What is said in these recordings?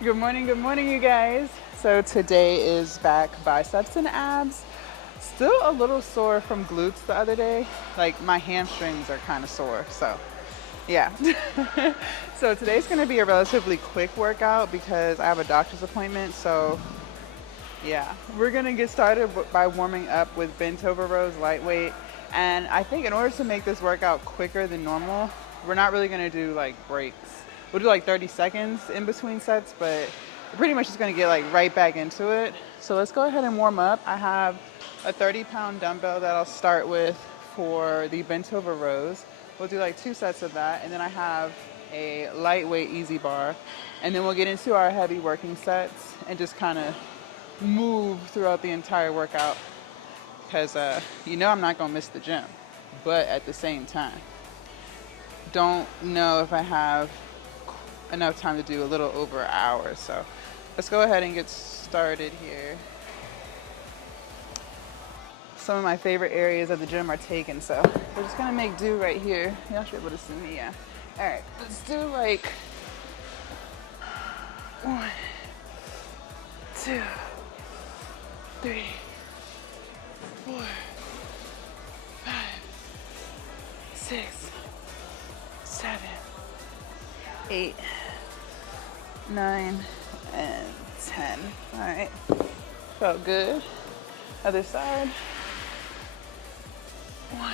Good morning, you guys. So today is back biceps and abs. Still a little sore from glutes the other day. Like my hamstrings are kind of sore. So yeah. So today's going to be a relatively quick workout because I have a doctor's appointment. So yeah, we're going to get started by warming up with bent over rows, lightweight. And I think in order to make this workout quicker than normal, we're not really going to do like breaks. We'll do like 30 seconds in between sets, but we're pretty much just going to get like right back into it. So let's go ahead and warm up. I have a 30-pound dumbbell that I'll start with for the bent over rows. We'll do like 2 sets of that. And then I have a lightweight easy bar. And then we'll get into our heavy working sets and just kind of move throughout the entire workout because I'm not going to miss the gym. But at the same time, don't know if I have enough time to do a little over an hour. So let's go ahead and get started here. Some of my favorite areas of the gym are taken, so we're just gonna make do right here. Y'all should be able to see me, yeah. All right, let's do like 1, 2, 3, 4, 5, 6, 7, 8, 9, and 10. All right, felt good. Other side. 1,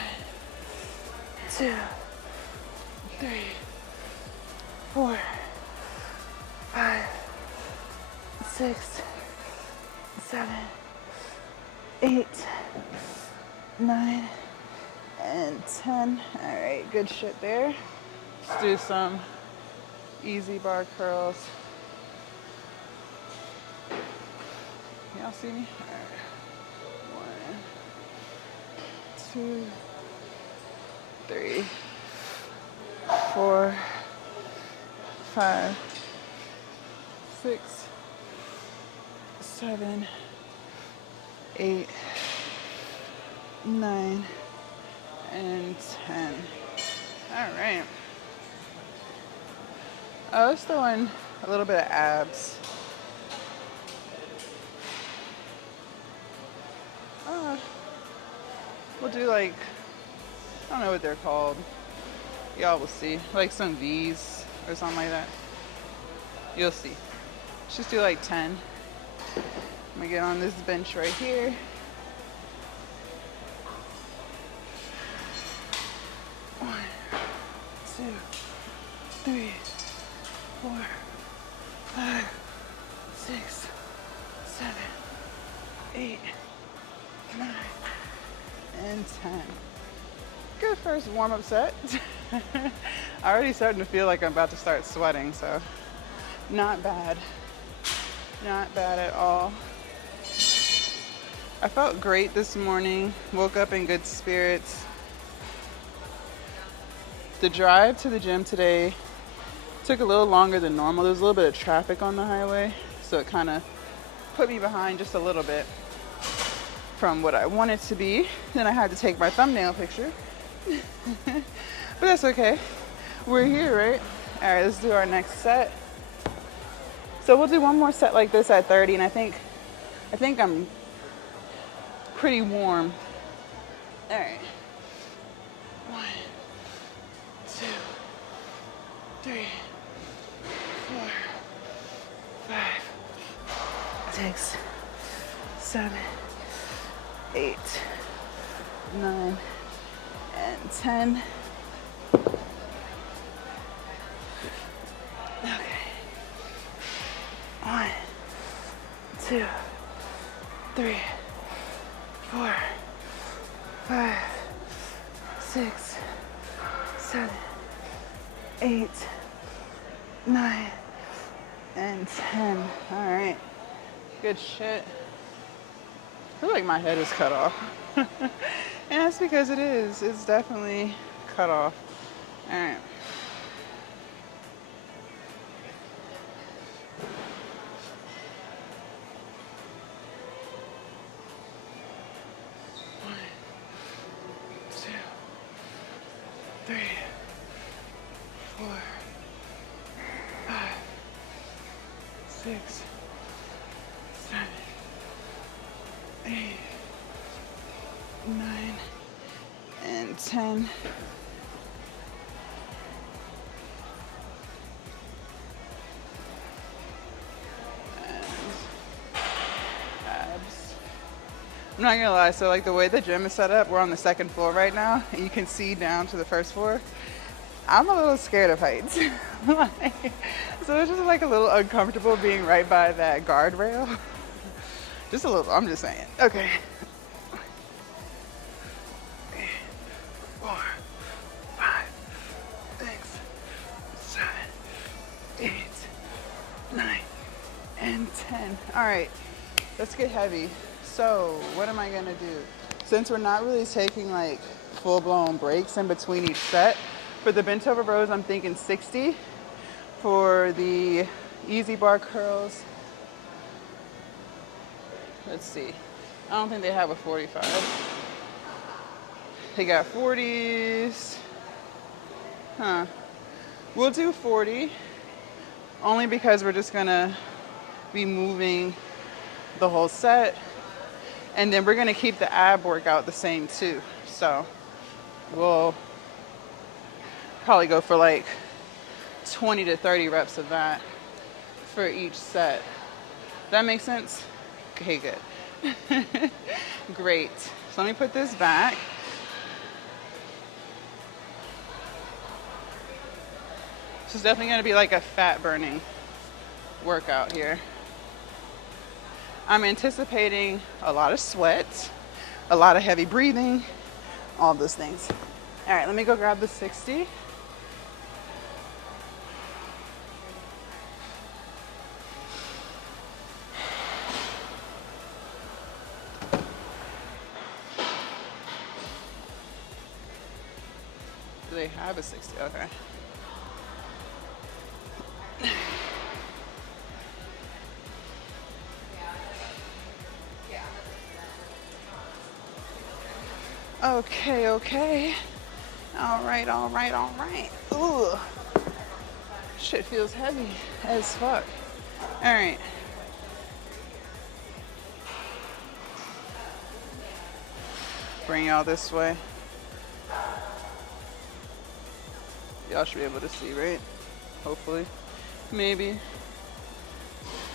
2, 3, 4, 5, 6, 7, 8, 9, and 10. All right, good shit there. Let's do some easy bar curls. Y'all see me? All right. 1, 2, 3, 4, 5, 6, 7, 8, 9, and 10. All right. Let's throw in a little bit of abs. We'll do like, I don't know what they're called. Y'all will see. Like some V's or something like that. You'll see. Let's just do like 10. I'm gonna get on this bench right here. 1, 2, 3, 4, 5, 6, 7, 8, 9, and 10. Good first warm-up set. Already starting to feel like I'm about to start sweating, so not bad. Not bad at all. I felt great this morning. Woke up in good spirits. The drive to the gym today took a little longer than normal. There was a little bit of traffic on the highway, so it kind of put me behind just a little bit from what I wanted to be. Then I had to take my thumbnail picture. But that's okay. We're here, right? All right, let's do our next set. So we'll do one more set like this at 30, and I think I'm pretty warm. All right. 1, 2, 3, 4, 5, 6, 7, 8, 9, and 10. Okay. 1, 2, 3, 4, 5, 6, 7, 8, 9, and 10. All right. Good shit. I feel like my head is cut off. And that's because it is. It's definitely cut off. All right. 6, 7, 8, 9, and 10. I'm not gonna lie, so like the way the gym is set up, we're on the second floor right now, and you can see down to the first floor. I'm a little scared of heights. So it's just like a little uncomfortable being right by that guardrail. Just a little, I'm just saying. Okay. 4, 5, 6, 7, 8, 9, and 10. All right, let's get heavy. So what am I gonna do? Since we're not really taking like full-blown breaks in between each set, for the bent over rows, I'm thinking 60. For the easy bar curls, let's see. I don't think they have a 45. They got 40s. Huh. We'll do 40, only because we're just gonna be moving the whole set. And then we're gonna keep the ab workout the same too. So we'll probably go for like 20 to 30 reps of that for each set. Does that make sense? Okay, good. Great. So let me put this back. This is definitely gonna be like a fat burning workout here. I'm anticipating a lot of sweat, a lot of heavy breathing, all those things. All right, let me go grab the 60. Do they have a 60? Okay. Okay, okay. All right, all right, all right. Ooh. Shit feels heavy as fuck. All right. Bring y'all this way. Y'all should be able to see, right? Hopefully. Maybe.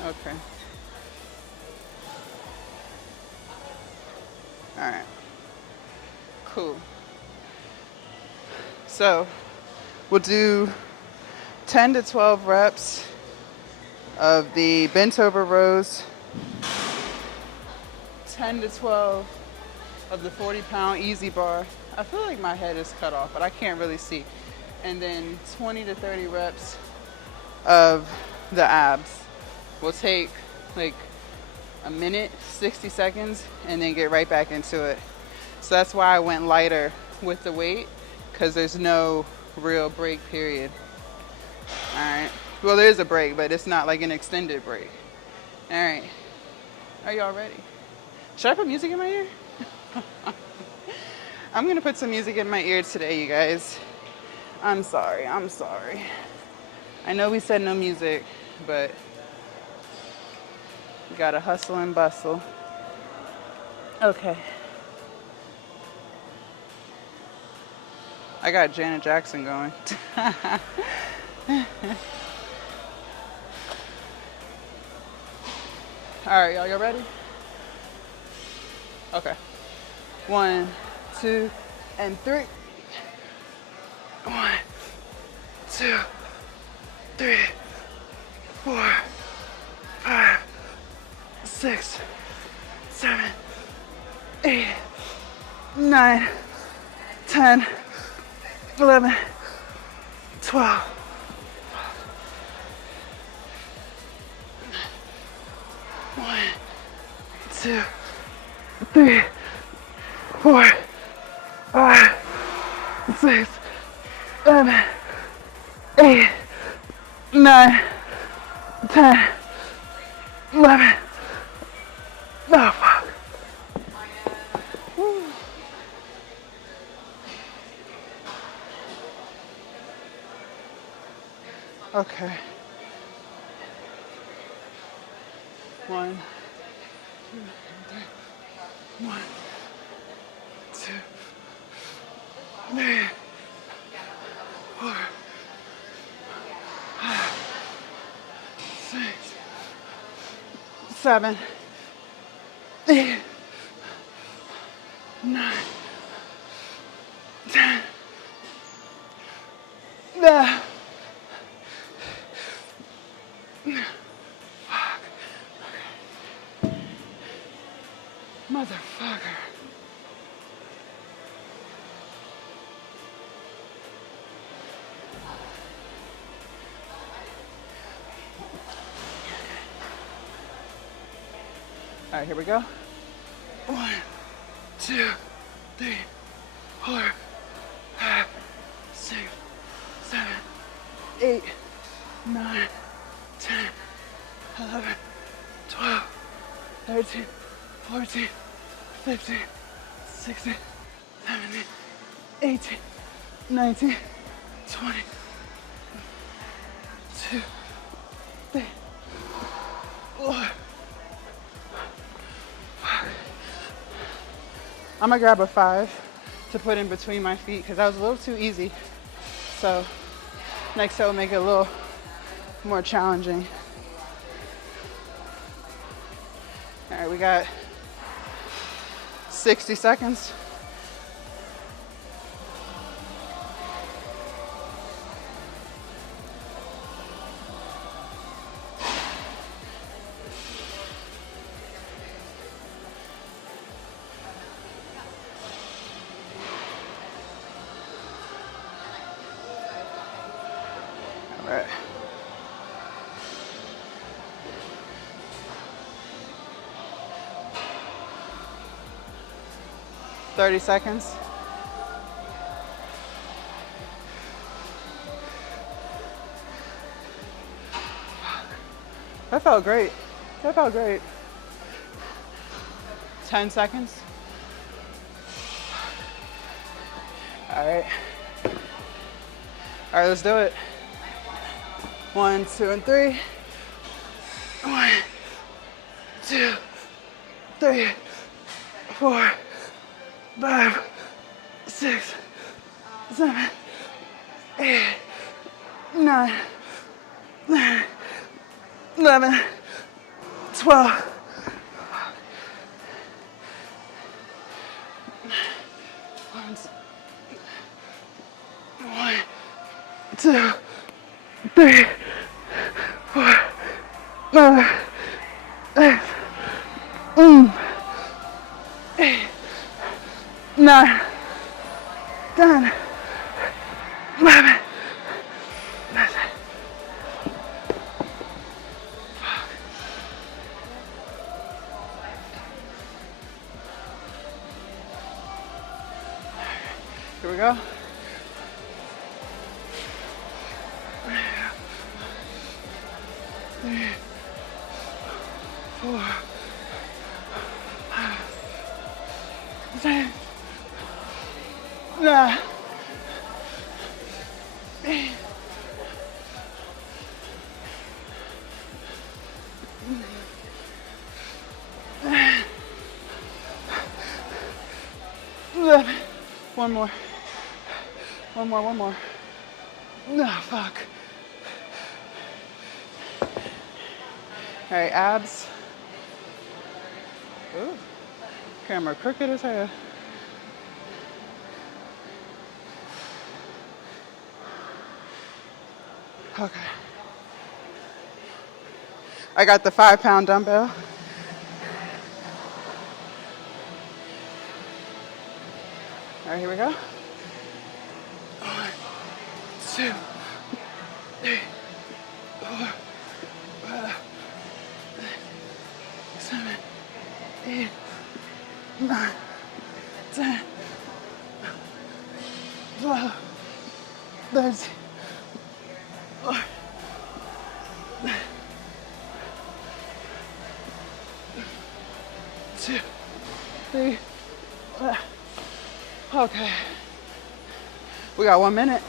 Okay. All right. Cool. So we'll do 10 to 12 reps of the bent over rows, 10 to 12 of the 40-pound easy bar. I feel like my head is cut off, but I can't really see. And then 20 to 30 reps of the abs. We'll take like a minute, 60 seconds, and then get right back into it. So that's why I went lighter with the weight, because there's no real break period. All right. Well, there is a break, but it's not like an extended break. All right. Are y'all ready? Should I put music in my ear? I'm going to put some music in my ear today, you guys. I'm sorry. I know we said no music, but we got to hustle and bustle. Okay. I got Janet Jackson going. All right, y'all ready? Okay. 1, 2, and 3. 1, 2, 3, 4, 5, 6, 7, 8, 9, 10, 11, 12. 1, 2, 3, 4, 5, 6, 7, 8, 9, 10, 11. Oh, fuck. Woo. Okay. 1, 1, 2, 3, 4, 6, 7, 8, 9, 10. Fuck. Motherfucker. All right, here we go. 1, 2, 3, 4, 5, 6, 7, 8, 9, 10, 11, 12, 13, 14, 15, 16, 17, 18, 19, 20, 2, 3, 4. I'm gonna grab a 5 to put in between my feet because that was a little too easy. So next set will make it a little more challenging. All right, we got 60 seconds. All right. Thirty seconds. That felt great. That felt great. 10 seconds. All right. All right, let's do it. 1, 2, and 3. 1, 2, 3, 4, 5, 6, 7, 8, 9, 10, 11, 12. 1, 2, 3, 4, 5, 6, 8, 9, 10, 11. That's it. Here we go. 3, 4, 5, 6, 9, 8, 9, 11. One more. One more. No, fuck. All right, abs. Ooh, camera crooked as hell. Okay. I got the 5-pound dumbbell. All right, here we go. 1, 2, 3, 4, 5, 6, 7, 8, 9, 10, 12, 13, 14, 2, 3, 4. Okay. We got 1 minute.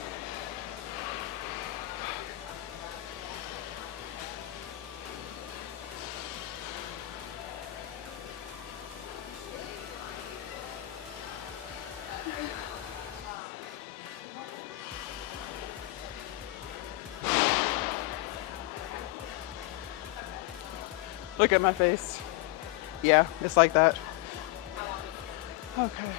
Look at my face. Yeah, it's like that. Okay.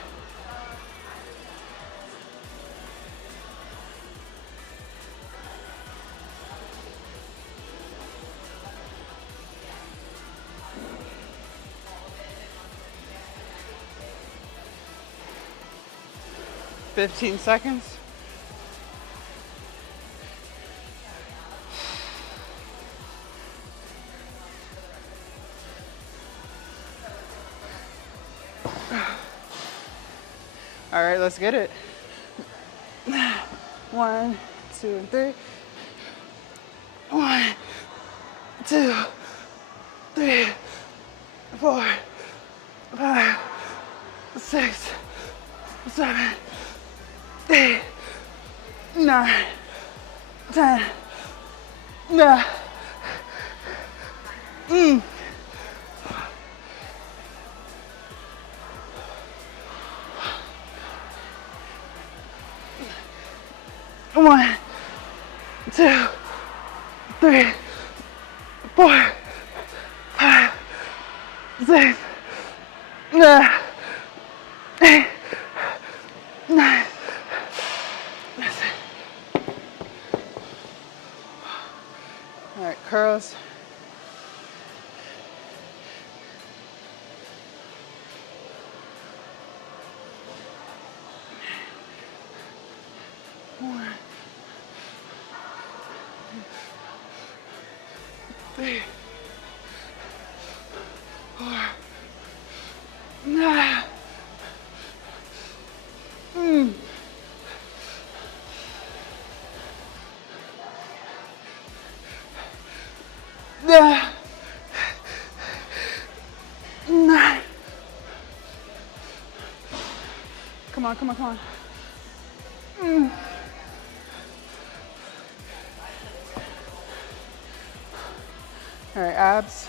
"15 seconds. All right, let's get it. 1, 2, and 3. 1, 2, 3, 4, 5, 6, 7, 8, 9, 10. Nah. One, 2, 3, 4, 5, 6, 8, 9. That's it. All right, curls. One, 3, 4, 9. Yeah. 9. Come on, come on, come on. All right, abs.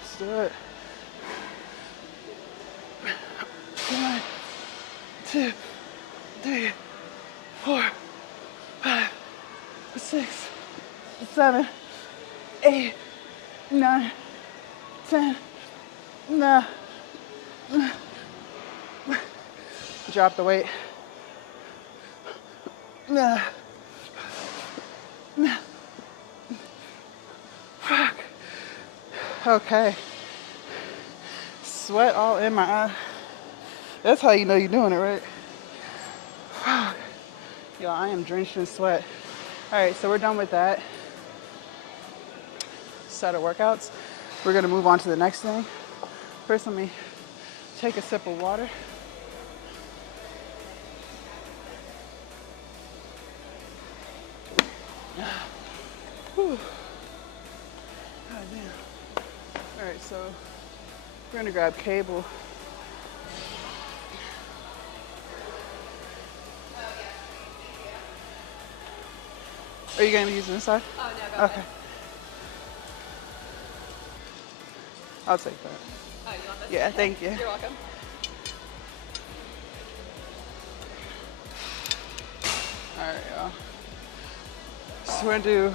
Let's do it. 1, 2, 3, 4, 5, 6, 7, 8, 9, 10. Nah. Drop the weight. Nah. Nah. Fuck. Okay. Sweat all in my eye. That's how you know you're doing it, right? Fuck. Yo, I am drenched in sweat. All right, so we're done with that set of workouts. We're gonna move on to the next thing. First, let me take a sip of water. Whew. God damn. All right, so we're gonna grab cable. Are you gonna be using this side? Oh, no, go Okay. ahead. I'll take that. Oh, you want this? Yeah, thank you. You're welcome. All right, y'all. So we're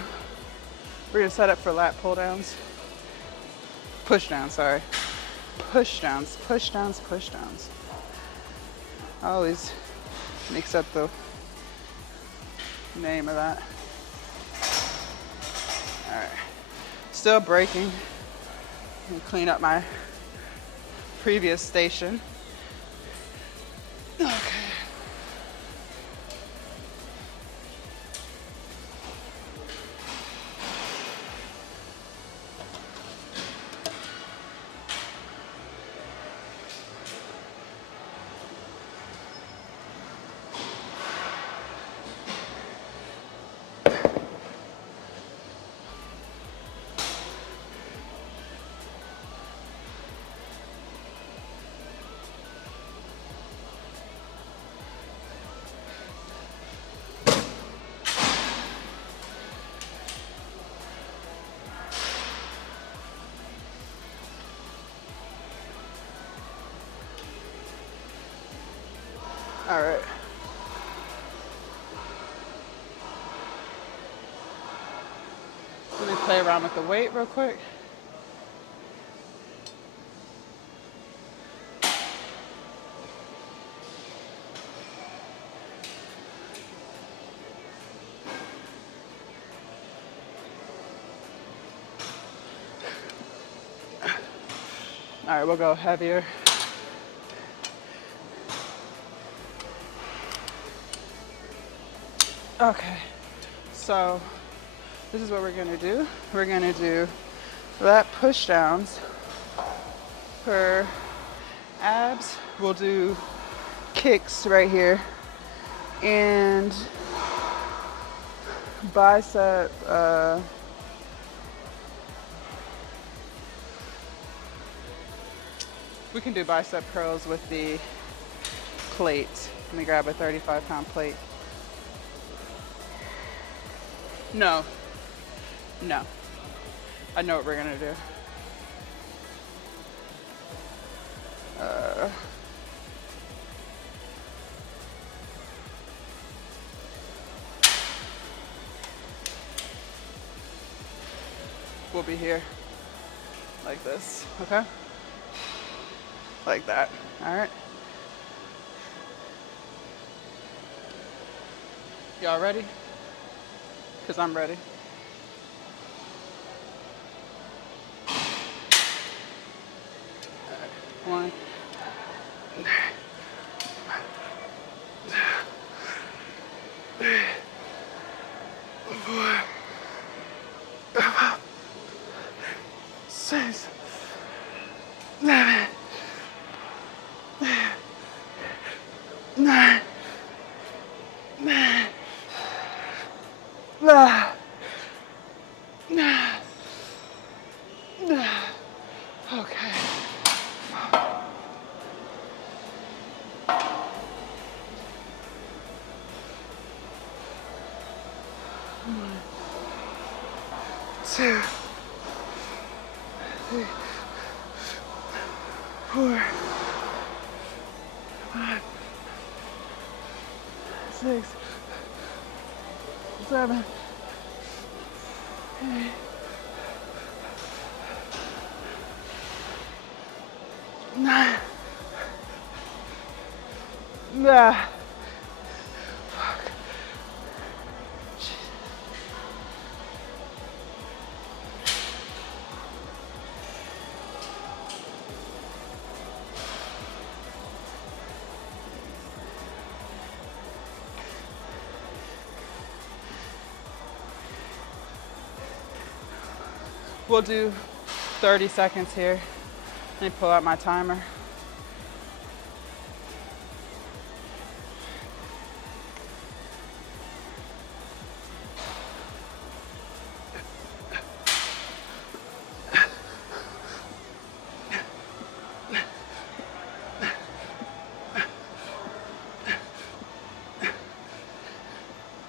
gonna set up for lat pull downs. Push downs, sorry. Push downs, push downs, push downs. I always mix up the name of that. All right, still braking. And clean up my previous station. Okay. All right. Let me play around with the weight real quick. All right, we'll go heavier. Okay, so this is what we're gonna do. We're gonna do lat push downs for abs. We'll do kicks right here and bicep, we can do bicep curls with the plate. Let me grab a 35-pound plate. No, no. I know what we're gonna do. We'll be here like this, okay? Like that, all right? Y'all ready? Because I'm ready. All right. 1, 4, 6, 7, 9, okay. One, 2, 3, 4, 5, 6, 7, 8, 9. Fuck. We'll do 30 seconds here. Let me pull out my timer.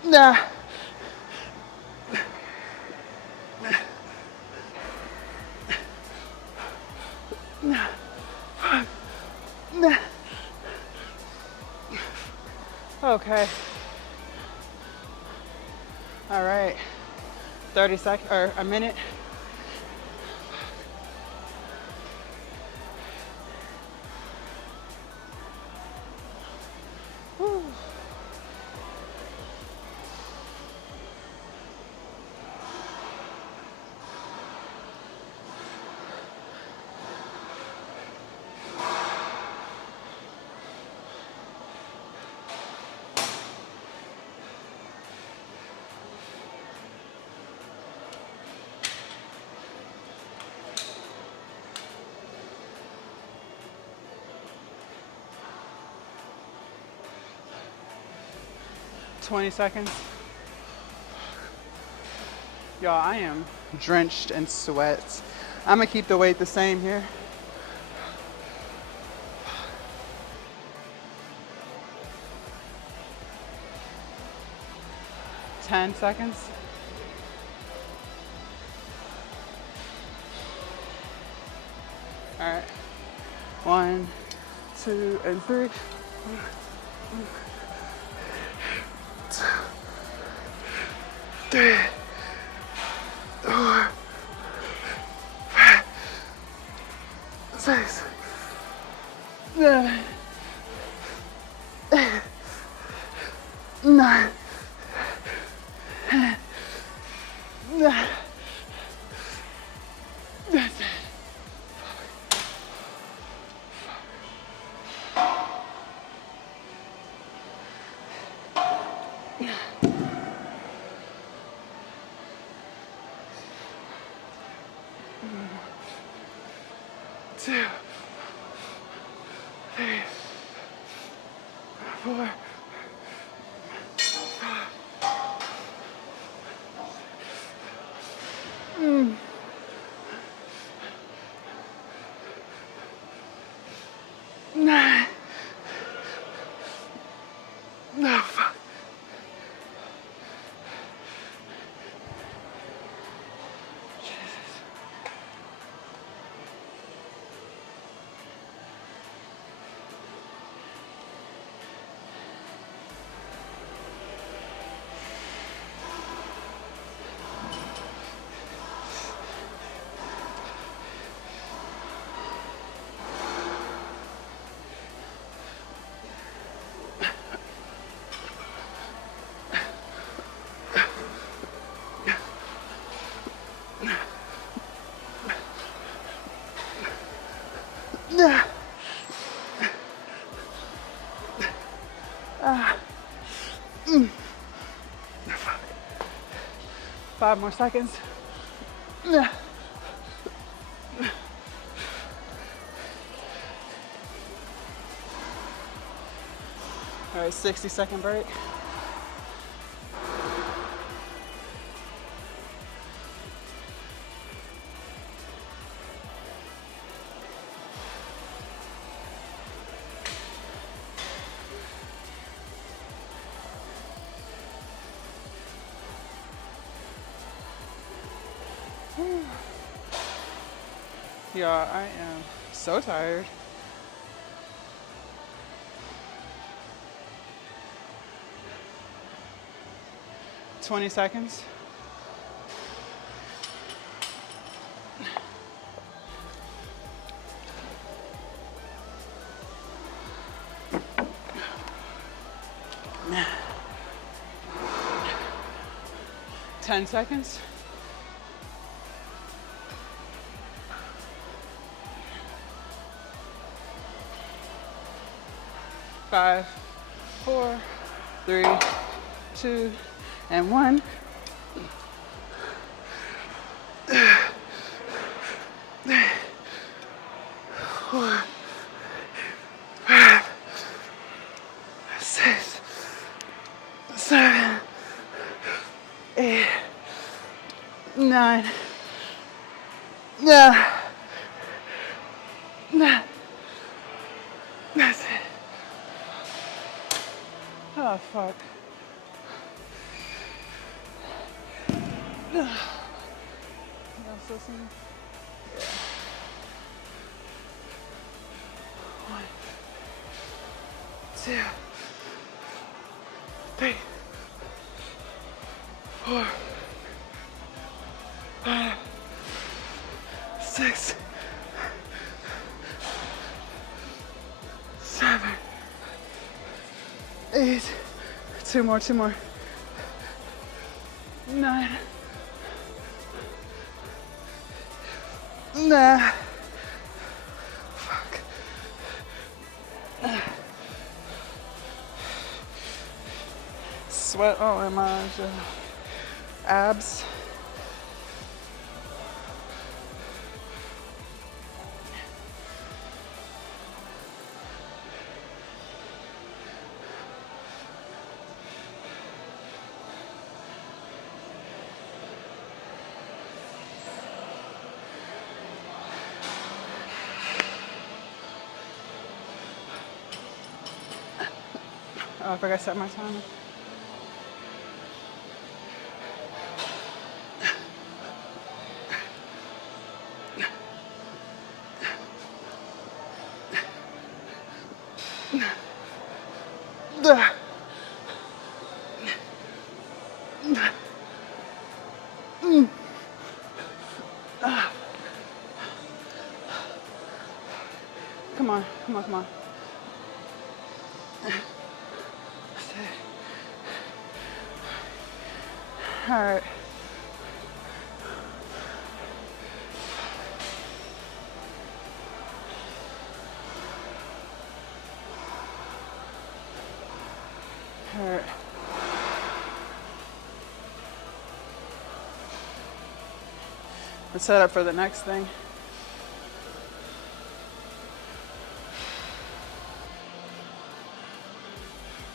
Nah. Okay. All right. 30 seconds or a minute. Whew. Twenty seconds. Y'all, I am drenched in sweat. I'm gonna keep the weight the same here. 10 seconds. All right. 1, 2, and 3. 2, 3, 4, 5, 6, 7, 8, 9, 10. That's it. Two, 3, 4, 9. No, fuck. Jesus. Yeah. 5 more seconds. Yeah. All right, 60-second break. Yeah, I am so tired. Twenty seconds. Nah. 10 seconds. 5, 4, 3, 2, and 1. 4, 5, 6, 7, 8, 9. Yeah. Nah. That's it. Oh, fuck. Y'all still see me? Yeah. 1, 2, 3, 4, 5, 6, 7, 8. 2 more, 2 more. 9. Nah. Fuck. Sweat all in my abs. Oh, I forgot to set my timer. Come on, come on, come on. All right. All right. Let's set up for the next thing.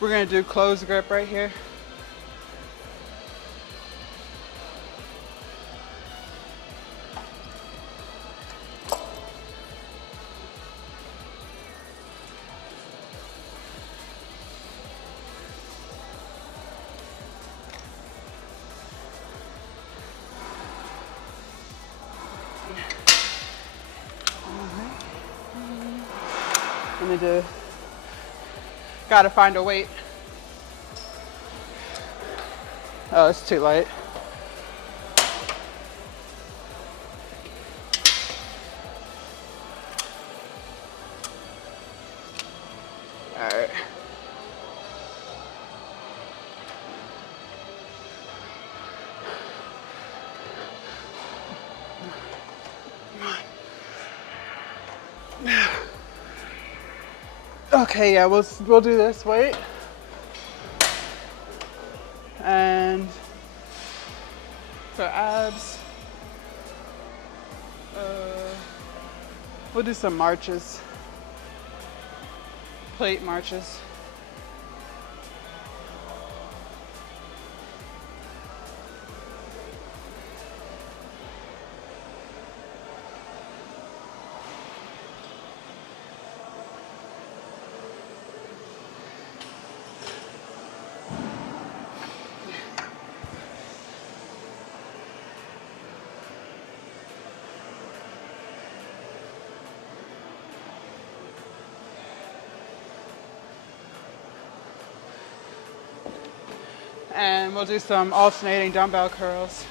We're gonna do close grip right here. Let me do, gotta find a weight. Oh, it's too light. All right. Okay, yeah, we'll do this weight. And for abs, we'll do some marches, plate marches. And we'll do some alternating dumbbell curls.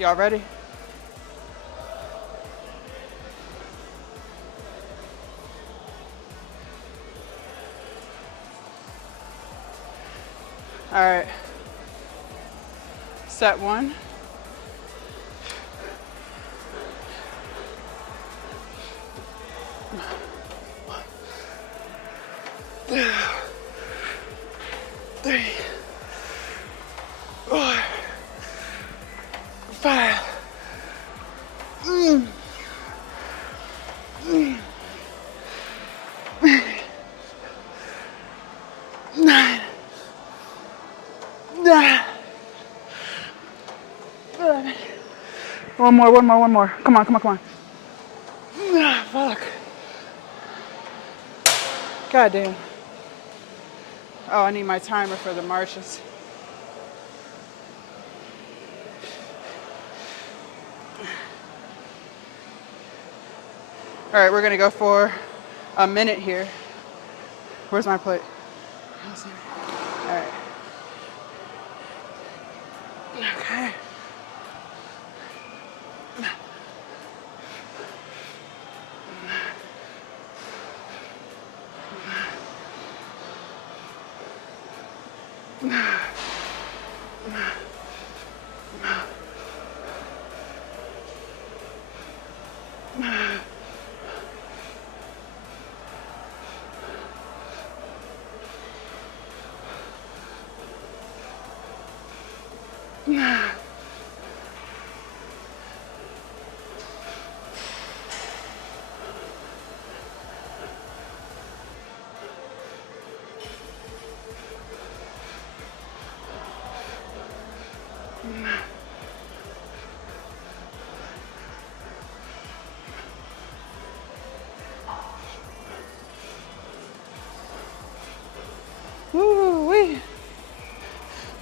Y'all ready? All right, set one. Three, four, five. Nine. One more. Come on. Fuck. God damn. Oh, I need my timer for the marches. All right, we're gonna go for a minute here. Where's my plate? All right. Okay.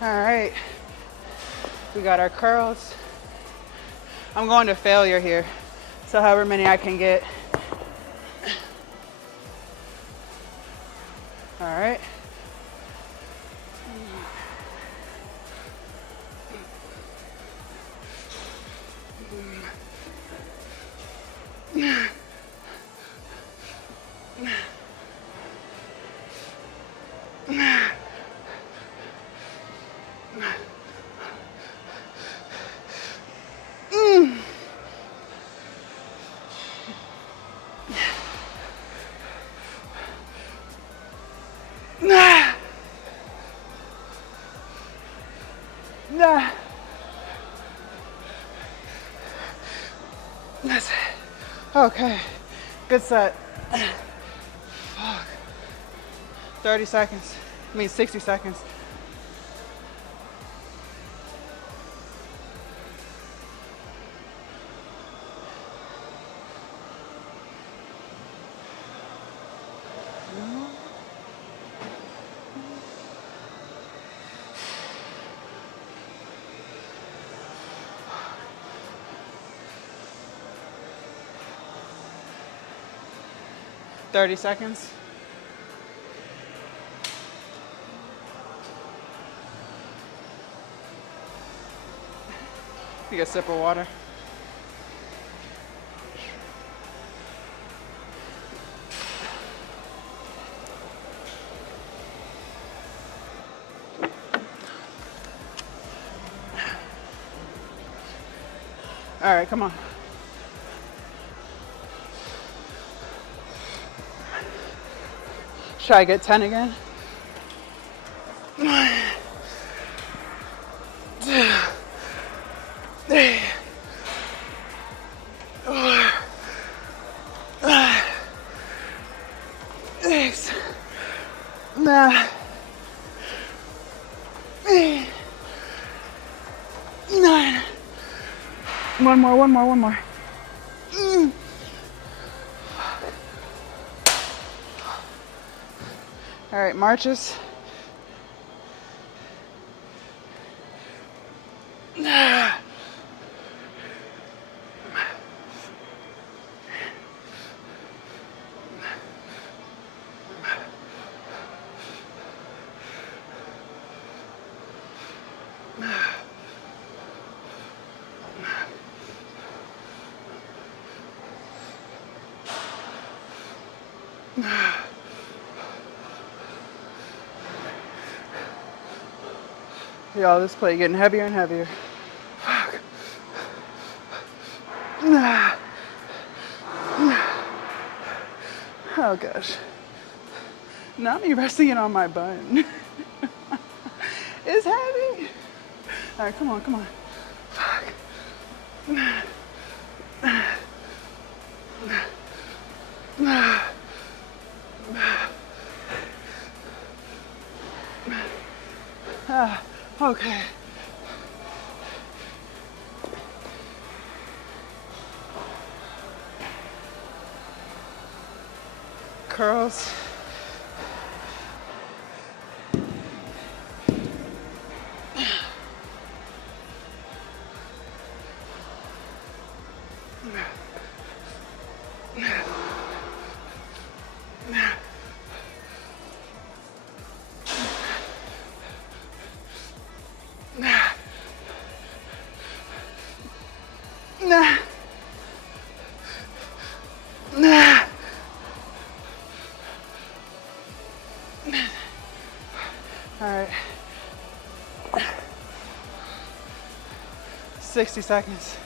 All right, we got our curls. I'm going to failure here, so however many I can get. All right. That's it. Okay, good set. Fuck. 30 seconds. I mean 60 seconds. Thirty seconds. Take a sip of water. All right, come on. Should I get 10 again? Six. Nah. 8. 9. One more. All right, marches. Y'all, this plate getting heavier and heavier. Fuck. Oh gosh. Not me resting it on my bun. It's heavy. All right, come on. Fuck. Okay. Curls. All right. 60 seconds.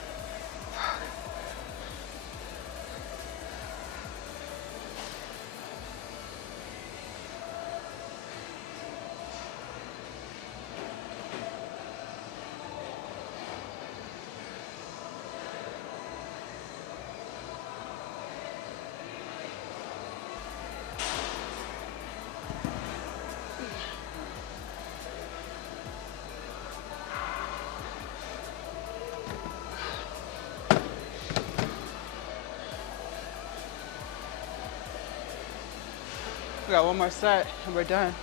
We got one more set and we're done.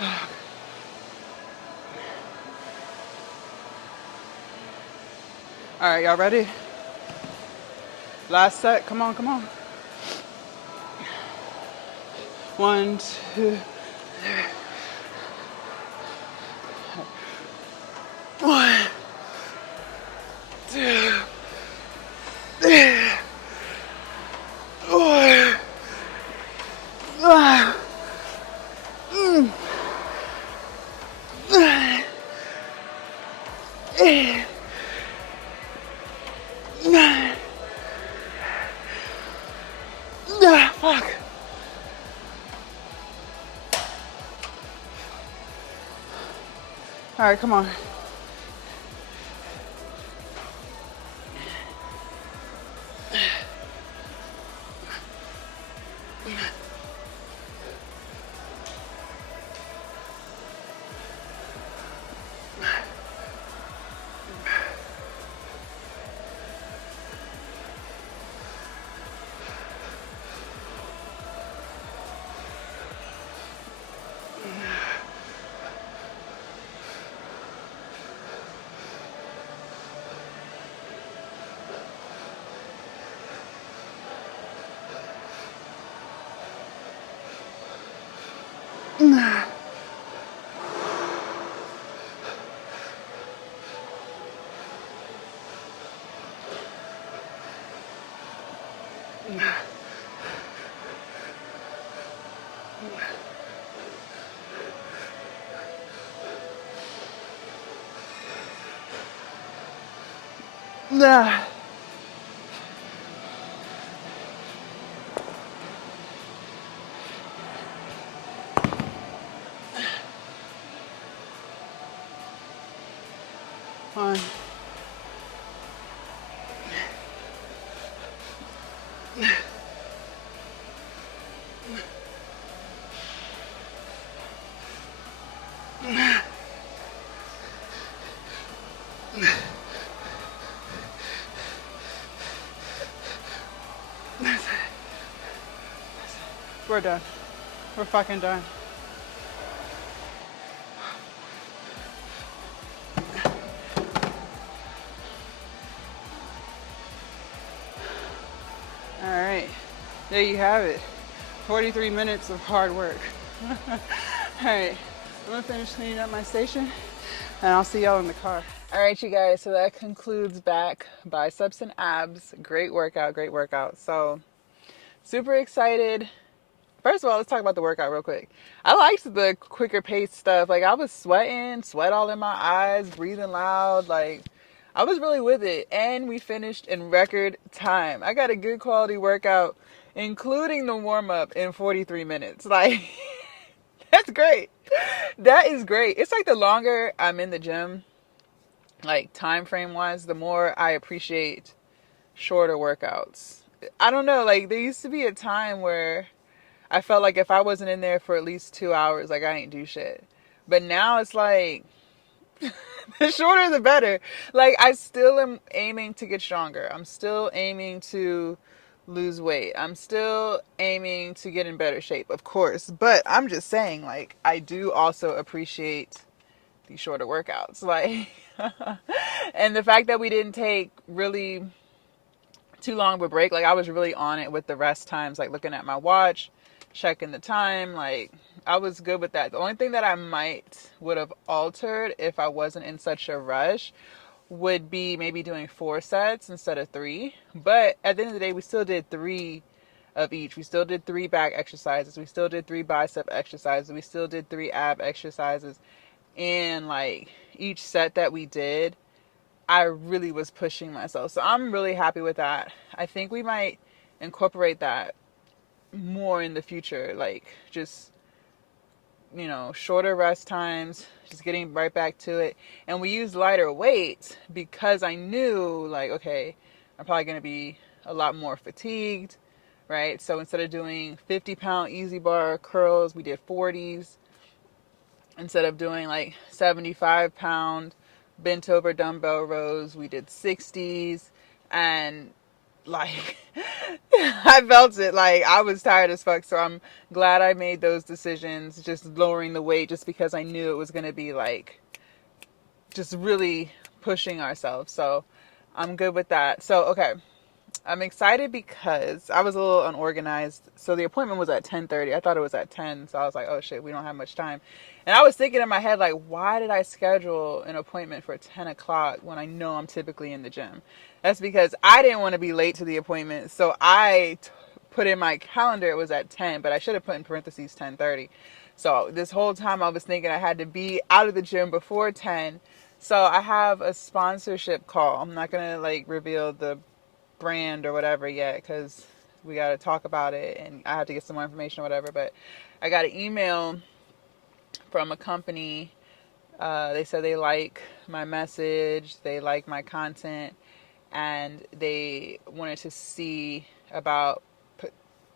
All right, y'all ready? Last set. Come on, come on. 1, 2. 1, 2, 3, 4, 5, 8, 9. Fuck. All right, come on. Nah. One. We're done. We're fucking done. All right. There you have it. 43 minutes of hard work. All right. I'm gonna finish cleaning up my station and I'll see y'all in the car. All right, you guys. So that concludes back, biceps, and abs. Great workout, great workout. So super excited. First of all, let's talk about the workout real quick. I liked the quicker pace stuff. Like I was sweating, sweat all in my eyes, breathing loud. Like I was really with it. And we finished in record time. I got a good quality workout, including the warm up in 43 minutes. Like that's great. That is great. It's like the longer I'm in the gym, like time frame wise, the more I appreciate shorter workouts. I don't know, like there used to be a time where I felt like if I wasn't in there for at least 2 hours, like I ain't do shit. But now it's like the shorter the better. Like I still am aiming to get stronger. I'm still aiming to lose weight. I'm still aiming to get in better shape, of course. But I'm just saying, like, I do also appreciate these shorter workouts. Like and the fact that we didn't take really too long of a break, like I was really on it with the rest times, like looking at my watch, checking the time, like I was good with that. The only thing that I would have altered if I wasn't in such a rush would be maybe doing 4 sets instead of 3. But at the end of the day, we still did 3 of each. We still did 3 back exercises. We still did 3 bicep exercises. We still did 3 ab exercises. And like each set that we did, I really was pushing myself. So I'm really happy with that. I think we might incorporate that more in the future. Like just, shorter rest times, just getting right back to it. And we used lighter weights because I knew like, okay, I'm probably going to be a lot more fatigued, right? So instead of doing 50-pound easy bar curls, we did 40s. Instead of doing like 75-pound bent over dumbbell rows, we did 60s. And like I felt it. Like I was tired as fuck. So I'm glad I made those decisions, just lowering the weight, just because I knew it was gonna be like just really pushing ourselves. So I'm good with that. So okay, I'm excited because I was a little unorganized. So the appointment was at 10:30. I thought it was at 10. So I was like, oh shit, we don't have much time. And I was thinking in my head, like, why did I schedule an appointment for 10 o'clock when I know I'm typically in the gym? That's because I didn't want to be late to the appointment. So put in my calendar it was at 10, but I should have put in parentheses 10:30. So this whole time I was thinking I had to be out of the gym before 10. So I have a sponsorship call. I'm not going to like reveal the brand or whatever yet because we got to talk about it and I have to get some more information or whatever. But I got an email from a company. They said they like my message, they like my content, and they wanted to see about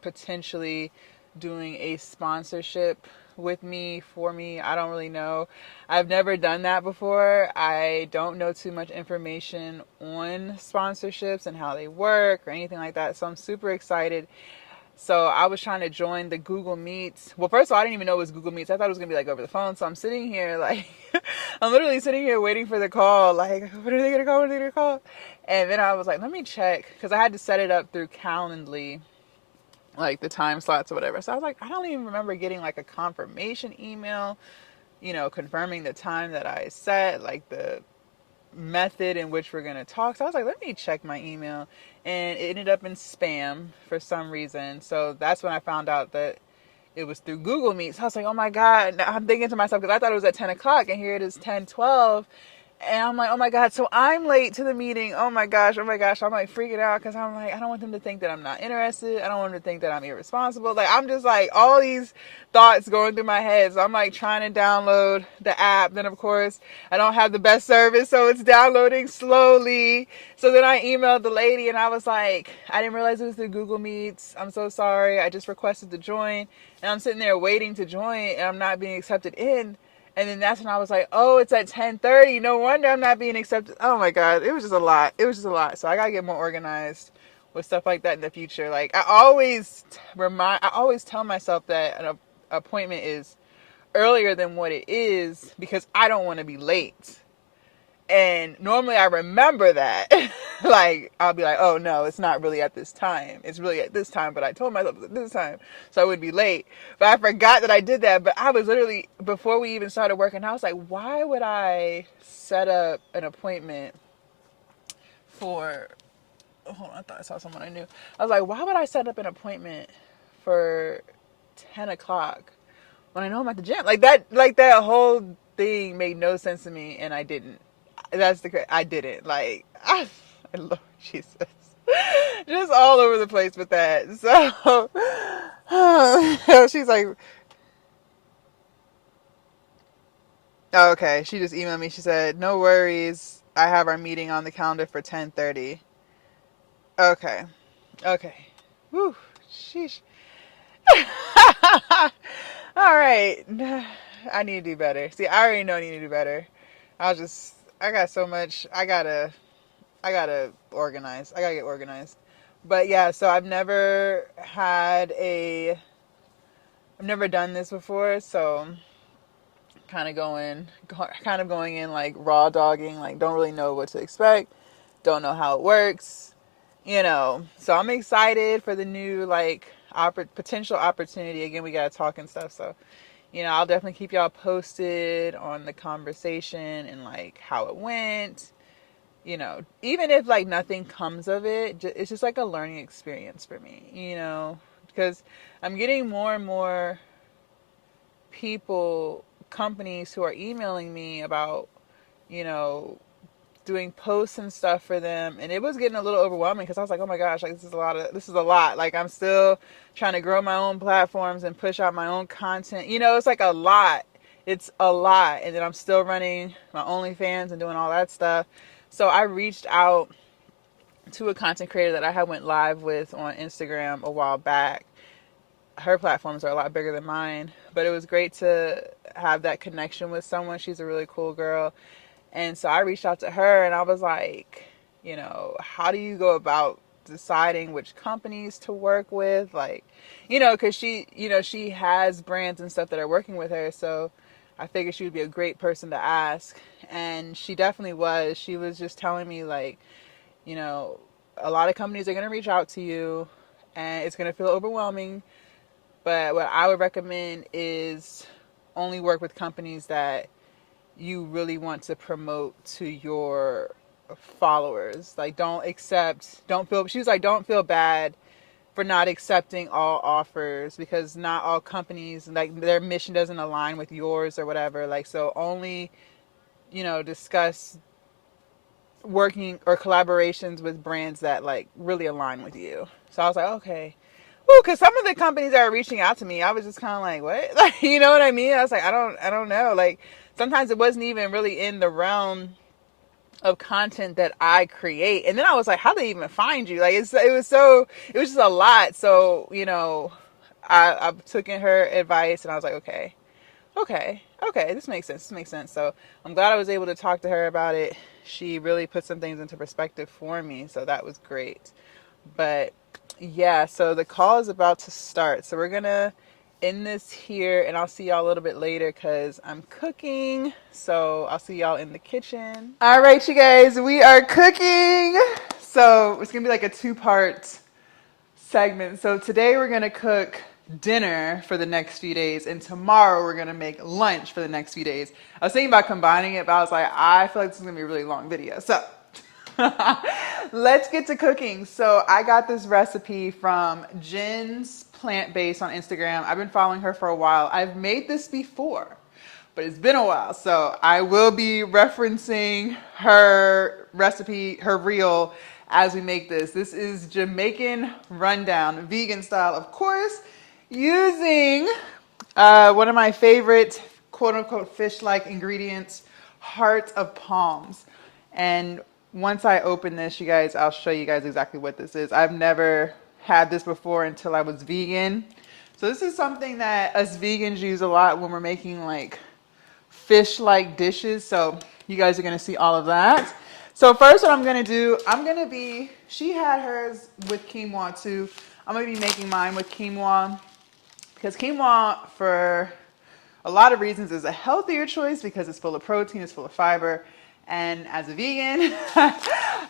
potentially doing a sponsorship with me, for me. I don't really know. I've never done that before. I don't know too much information on sponsorships and how they work or anything like that. So I'm super excited. So I was trying to join the Google Meets. Well, first of all, I didn't even know it was Google Meets. I thought it was going to be like over the phone. So I'm sitting here like, I'm literally sitting here waiting for the call. Like, what are they going to call? What are they going to call? And then I was like, let me check. Because I had to set it up through Calendly, like the time slots or whatever. So I was like, I don't even remember getting like a confirmation email, confirming the time that I set, like the method in which we're going to talk. So I was like, let me check my email. And it ended up in spam for some reason. So that's when I found out that it was through Google Meet. So I was like, oh my God. Now I'm thinking to myself, because I thought it was at 10 o'clock and here it is 10:12. And I'm like, oh my God, so I'm late to the meeting. Oh my gosh, oh my gosh. I'm like freaking out because I'm like, I don't want them to think that I'm not interested. I don't want them to think that I'm irresponsible. Like, I'm just like, all these thoughts going through my head. So I'm like trying to download the app. Then, of course, I don't have the best service, so it's downloading slowly. So then I emailed the lady and I was like, I didn't realize it was through Google Meets. I'm so sorry. I just requested to join. And I'm sitting there waiting to join and I'm not being accepted in. And then that's when I was like, oh, it's at 10:30. No wonder I'm not being accepted. Oh my God. It was just a lot. It was just a lot. So I got to get more organized with stuff like that in the future. Like I always tell myself that an appointment is earlier than what it is because I don't want to be late. And normally I remember that. Like, I'll be like, oh no, it's not really at this time. It's really at this time, but I told myself it's at this time, so I would be late. But I forgot that I did that. But I was literally, before we even started working, I was like, why would I set up an appointment for, hold on, I thought I saw someone I knew. I was like, why would I set up an appointment for 10 o'clock when I know I'm at the gym? Like that whole thing made no sense to me, and I didn't. I didn't. Like, Lord Jesus. Just all over the place with that. So, she's like, oh, okay. She just emailed me. She said, no worries. I have our meeting on the calendar for 10:30. Okay. Okay. Whew. Sheesh. All right. I need to do better. See, I already know I need to do better. I got so much. I gotta organize. I gotta get organized. But yeah, so I've never done this before, so kind of going in like raw dogging, like don't really know what to expect, don't know how it works, So I'm excited for the new like potential opportunity. Again, we gotta talk and stuff, so I'll definitely keep y'all posted on the conversation and like how it went. Even if like nothing comes of it, it's just like a learning experience for me, because I'm getting more and more companies who are emailing me about, you know, doing posts and stuff for them, and it was getting a little overwhelming because I was like, oh my gosh, like this is a lot. Like I'm still trying to grow my own platforms and push out my own content. It's like a lot. It's a lot, and then I'm still running my OnlyFans and doing all that stuff. So I reached out to a content creator that I had went live with on Instagram a while back. Her platforms are a lot bigger than mine, but it was great to have that connection with someone. She's a really cool girl. And so I reached out to her and I was like, how do you go about deciding which companies to work with, like, you know, because she has brands and stuff that are working with her, so I figured she would be a great person to ask. And she definitely was. She was just telling me, like, you know, a lot of companies are going to reach out to you and it's going to feel overwhelming. But what I would recommend is only work with companies that you really want to promote to your followers. Like, don't feel, she was like, don't feel bad for not accepting all offers because not all companies, like, their mission doesn't align with yours or whatever. Like, so only, you know, discuss working or collaborations with brands that like really align with you. So I was like, okay. Well, because some of the companies that were reaching out to me, I was just kind of like, what? Like, you know what I mean? I was like, I don't know. Like, sometimes it wasn't even really in the realm of content that I create. And then I was like, how do they even find you? Like, it was just a lot. So, you know, I took in her advice and I was like, okay, this makes sense. This makes sense. So I'm glad I was able to talk to her about it. She really put some things into perspective for me. So that was great. But yeah, so the call is about to start. So we're going to end this here and I'll see y'all a little bit later because I'm cooking. So I'll see y'all in the kitchen. All right, you guys, we are cooking. So it's going to be like a two-part segment. So today we're going to cook dinner for the next few days and tomorrow we're going to make lunch for the next few days. I was thinking about combining it, but I was like, I feel like this is going to be a really long video. So let's get to cooking. So I got this recipe from Jen's Plant-Based on Instagram. I've been following her for a while. I've made this before, but it's been a while. So I will be referencing her recipe, her reel, as we make this. This is Jamaican rundown, vegan style, of course, using one of my favorite quote unquote fish-like ingredients, heart of palms. And once I open this, you guys, I'll show you guys exactly what this is. I've never had this before until I was vegan. So this is something that us vegans use a lot when we're making like fish-like dishes. So you guys are gonna see all of that. So first what I'm gonna do, she had hers with quinoa too. I'm gonna be making mine with quinoa because quinoa, for a lot of reasons, is a healthier choice because it's full of protein, it's full of fiber. And as a vegan,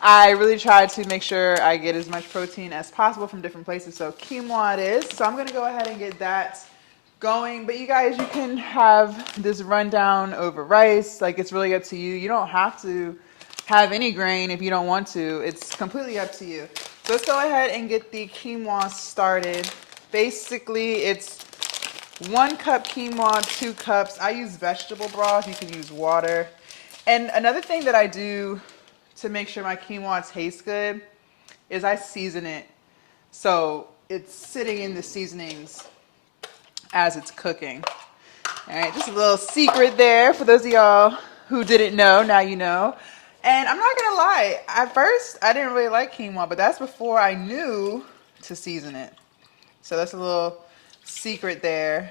I really try to make sure I get as much protein as possible from different places. So quinoa it is. So I'm gonna go ahead and get that going. But you guys, you can have this rundown over rice. Like, it's really up to you. You don't have to have any grain if you don't want to. It's completely up to you. So let's go ahead and get the quinoa started. Basically, it's 1 cup quinoa, 2 cups. I use vegetable broth. You can use water. And another thing that I do to make sure my quinoa tastes good is I season it. So it's sitting in the seasonings as it's cooking. All right, just a little secret there for those of y'all who didn't know, now you know. And I'm not gonna lie, at first I didn't really like quinoa, but that's before I knew to season it. So that's a little secret there.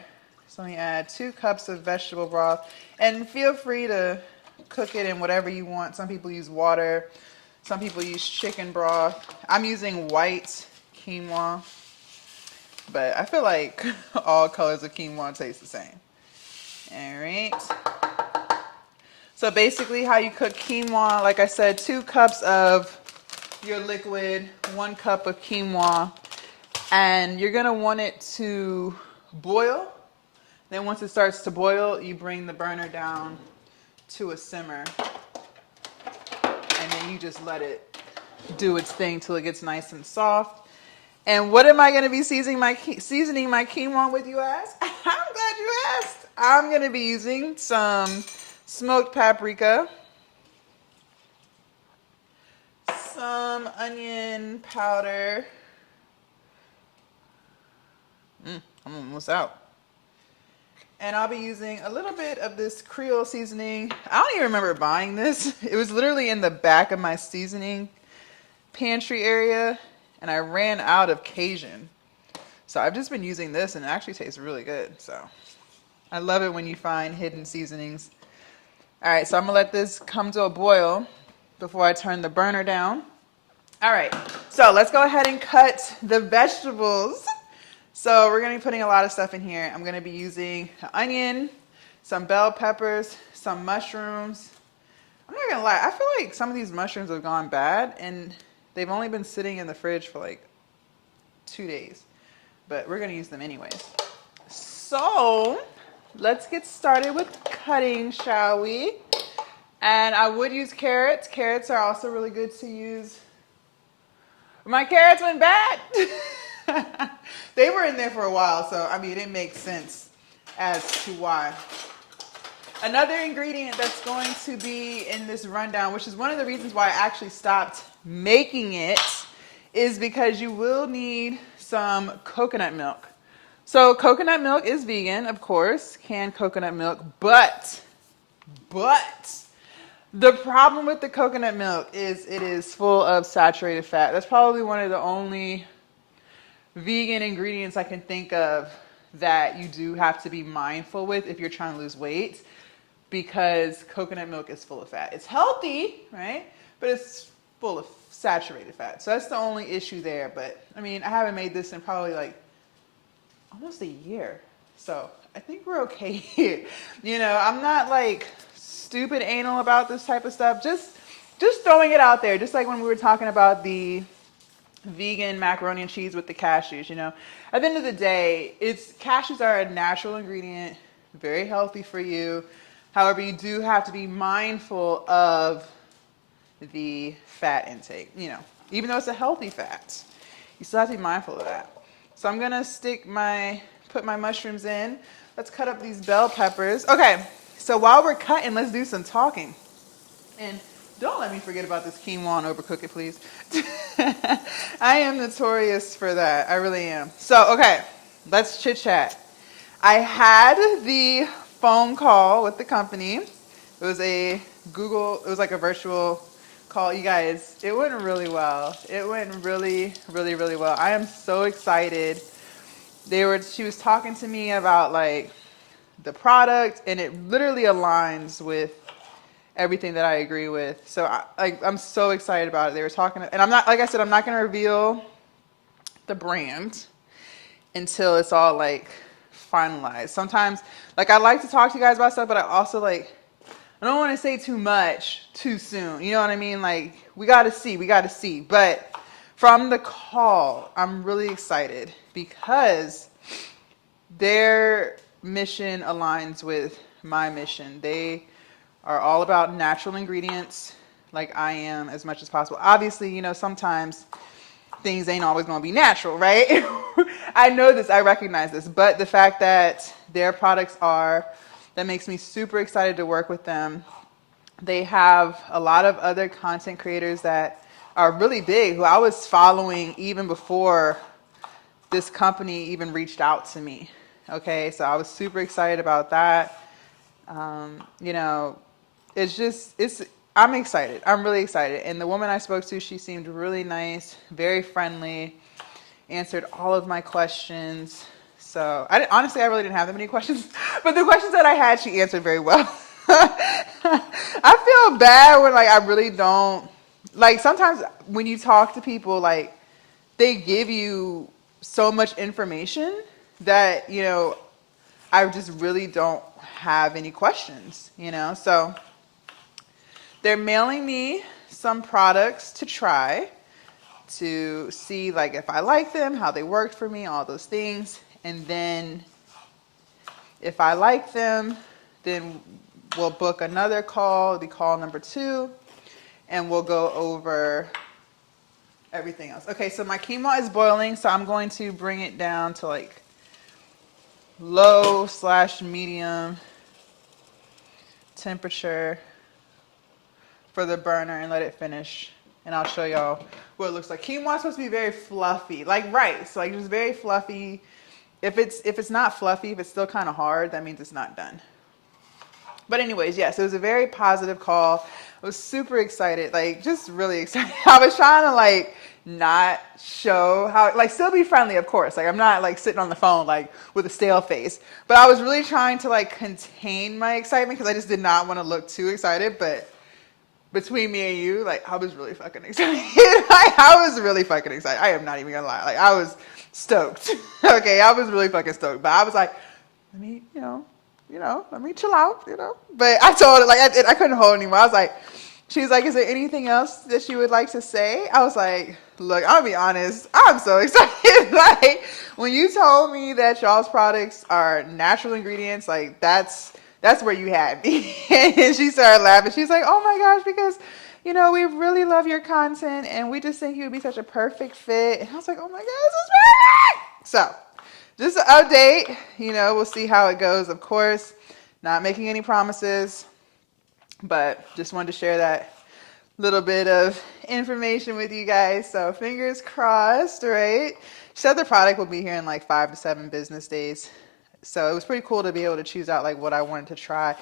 So let me add 2 cups of vegetable broth. And feel free to cook it in whatever you want. Some people use water. Some people use chicken broth. I'm using white quinoa. But I feel like all colors of quinoa taste the same. All right. So basically how you cook quinoa, like I said, 2 cups of your liquid, 1 cup of quinoa. And you're going to want it to boil. Then once it starts to boil, you bring the burner down to a simmer. And then you just let it do its thing till it gets nice and soft. And what am I going to be seasoning my quinoa with, you ask? I'm glad you asked. I'm going to be using some smoked paprika, some onion powder. I'm almost out. And I'll be using a little bit of this Creole seasoning. I don't even remember buying this. It was literally in the back of my seasoning pantry area, and I ran out of Cajun. So I've just been using this, and it actually tastes really good. So I love it when you find hidden seasonings. All right, so I'm gonna let this come to a boil before I turn the burner down. All right, So let's go ahead and cut the vegetables. So we're going to be putting a lot of stuff in here. I'm going to be using an onion, some bell peppers, some mushrooms. I'm not going to lie. I feel like some of these mushrooms have gone bad and they've only been sitting in the fridge for like 2 days. But we're going to use them anyways. So let's get started with cutting, shall we? And I would use carrots. Carrots are also really good to use. My carrots went bad. They were in there for a while, so I mean, it makes sense as to why. Another ingredient that's going to be in this rundown, which is one of the reasons why I actually stopped making it, is because you will need some coconut milk. So coconut milk is vegan, of course, canned coconut milk, but the problem with the coconut milk is it is full of saturated fat. That's probably one of the only vegan ingredients I can think of that you do have to be mindful with if you're trying to lose weight, because coconut milk is full of fat. It's healthy, right? But it's full of saturated fat. So that's the only issue there. But I mean, I haven't made this in probably like almost a year. So I think we're okay here. You know, I'm not like stupid anal about this type of stuff. Just throwing it out there. Just like when we were talking about the vegan macaroni and cheese with the cashews, you know. At the end of the day, cashews are a natural ingredient, very healthy for you. However, you do have to be mindful of the fat intake, you know. Even though it's a healthy fat, you still have to be mindful of that. So I'm gonna put my mushrooms in. Let's cut up these bell peppers. Okay, so while we're cutting, let's do some talking. And don't let me forget about this quinoa and overcook it, please. I am notorious for that. I really am. So, okay, let's chit chat. I had the phone call with the company. It was like a virtual call. You guys, it went really well. It went really, really, really well. I am so excited. She was talking to me about like the product, and it literally aligns with everything that I agree with. So I'm so excited about it. They were talking, and I'm not, like I said, I'm not going to reveal the brand until it's all like finalized. Sometimes, like, I like to talk to you guys about stuff, but I also I don't want to say too much too soon. You know what I mean? Like, we got to see. But from the call, I'm really excited because their mission aligns with my mission. They are all about natural ingredients, like I am, as much as possible. Obviously, you know, sometimes things ain't always going to be natural, right? I know this, I recognize this, but the fact that their products are, that makes me super excited to work with them. They have a lot of other content creators that are really big, who I was following even before this company even reached out to me. Okay, so I was super excited about that. You know, I'm excited. I'm really excited. And the woman I spoke to, she seemed really nice, very friendly, answered all of my questions. So honestly, I really didn't have that many questions, but the questions that I had, she answered very well. I feel bad when I really don't, sometimes when you talk to people, they give you so much information that, you know, I just really don't have any questions, you know. So they're mailing me some products to try to see if I like them, how they worked for me, all those things. And then if I like them, then we'll book another call, the call number 2, and we'll go over everything else. Okay, so my quinoa is boiling, so I'm going to bring it down to low/medium temperature for the burner and let it finish. And I'll show y'all what it looks like. Quinoa is supposed to be very fluffy, like rice, just very fluffy. If it's not fluffy, if it's still kind of hard, that means it's not done. But anyways, yes, it was a very positive call. I was super excited, just really excited. I was trying to not show how, still be friendly, of course. I'm not sitting on the phone with a stale face. But I was really trying to contain my excitement because I just did not want to look too excited. But between me and you, like, I was really fucking excited. Like, I was really fucking excited. I am not even gonna lie. Like, I was stoked. Okay, I was really fucking stoked. But I was like, let me, let me chill out, But I told her, like, I couldn't hold anymore. I was like, she was like, is there anything else that you would like to say? I was like, look, I'll be honest. I'm so excited. Like, when you told me that y'all's products are natural ingredients, like, that's where you had me. And she started laughing. She's like, oh my gosh, because, we really love your content and we just think you would be such a perfect fit. And I was like, oh my God, this is perfect. So, just an update. We'll see how it goes, of course. Not making any promises, but just wanted to share that little bit of information with you guys. So fingers crossed, right? She said the product will be here in like 5 to 7 business days. So it was pretty cool to be able to choose out like what I wanted to try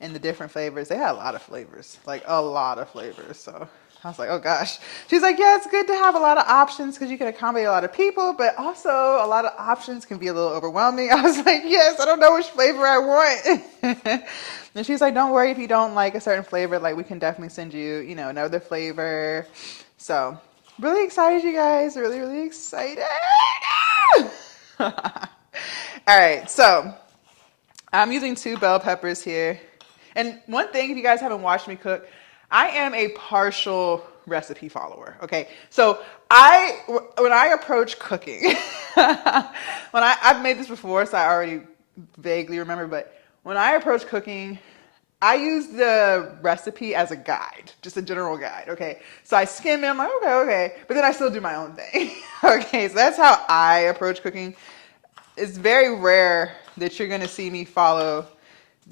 in the different flavors. They had a lot of flavors, like a lot of flavors. So I was like, oh gosh. She's like, yeah, it's good to have a lot of options because you can accommodate a lot of people, but also a lot of options can be a little overwhelming. I was like, yes, I don't know which flavor I want. And she's like, don't worry if you don't like a certain flavor. Like, we can definitely send you, another flavor. So really excited, you guys. Really, really excited. All right, so I'm using 2 bell peppers here. And one thing, if you guys haven't watched me cook, I am a partial recipe follower, okay? So when I approach cooking, I've made this before, so I already vaguely remember, but when I approach cooking, I use the recipe as a guide, just a general guide, okay? So I skim it, I'm like, okay, but then I still do my own thing, okay? So that's how I approach cooking. It's very rare that you're gonna see me follow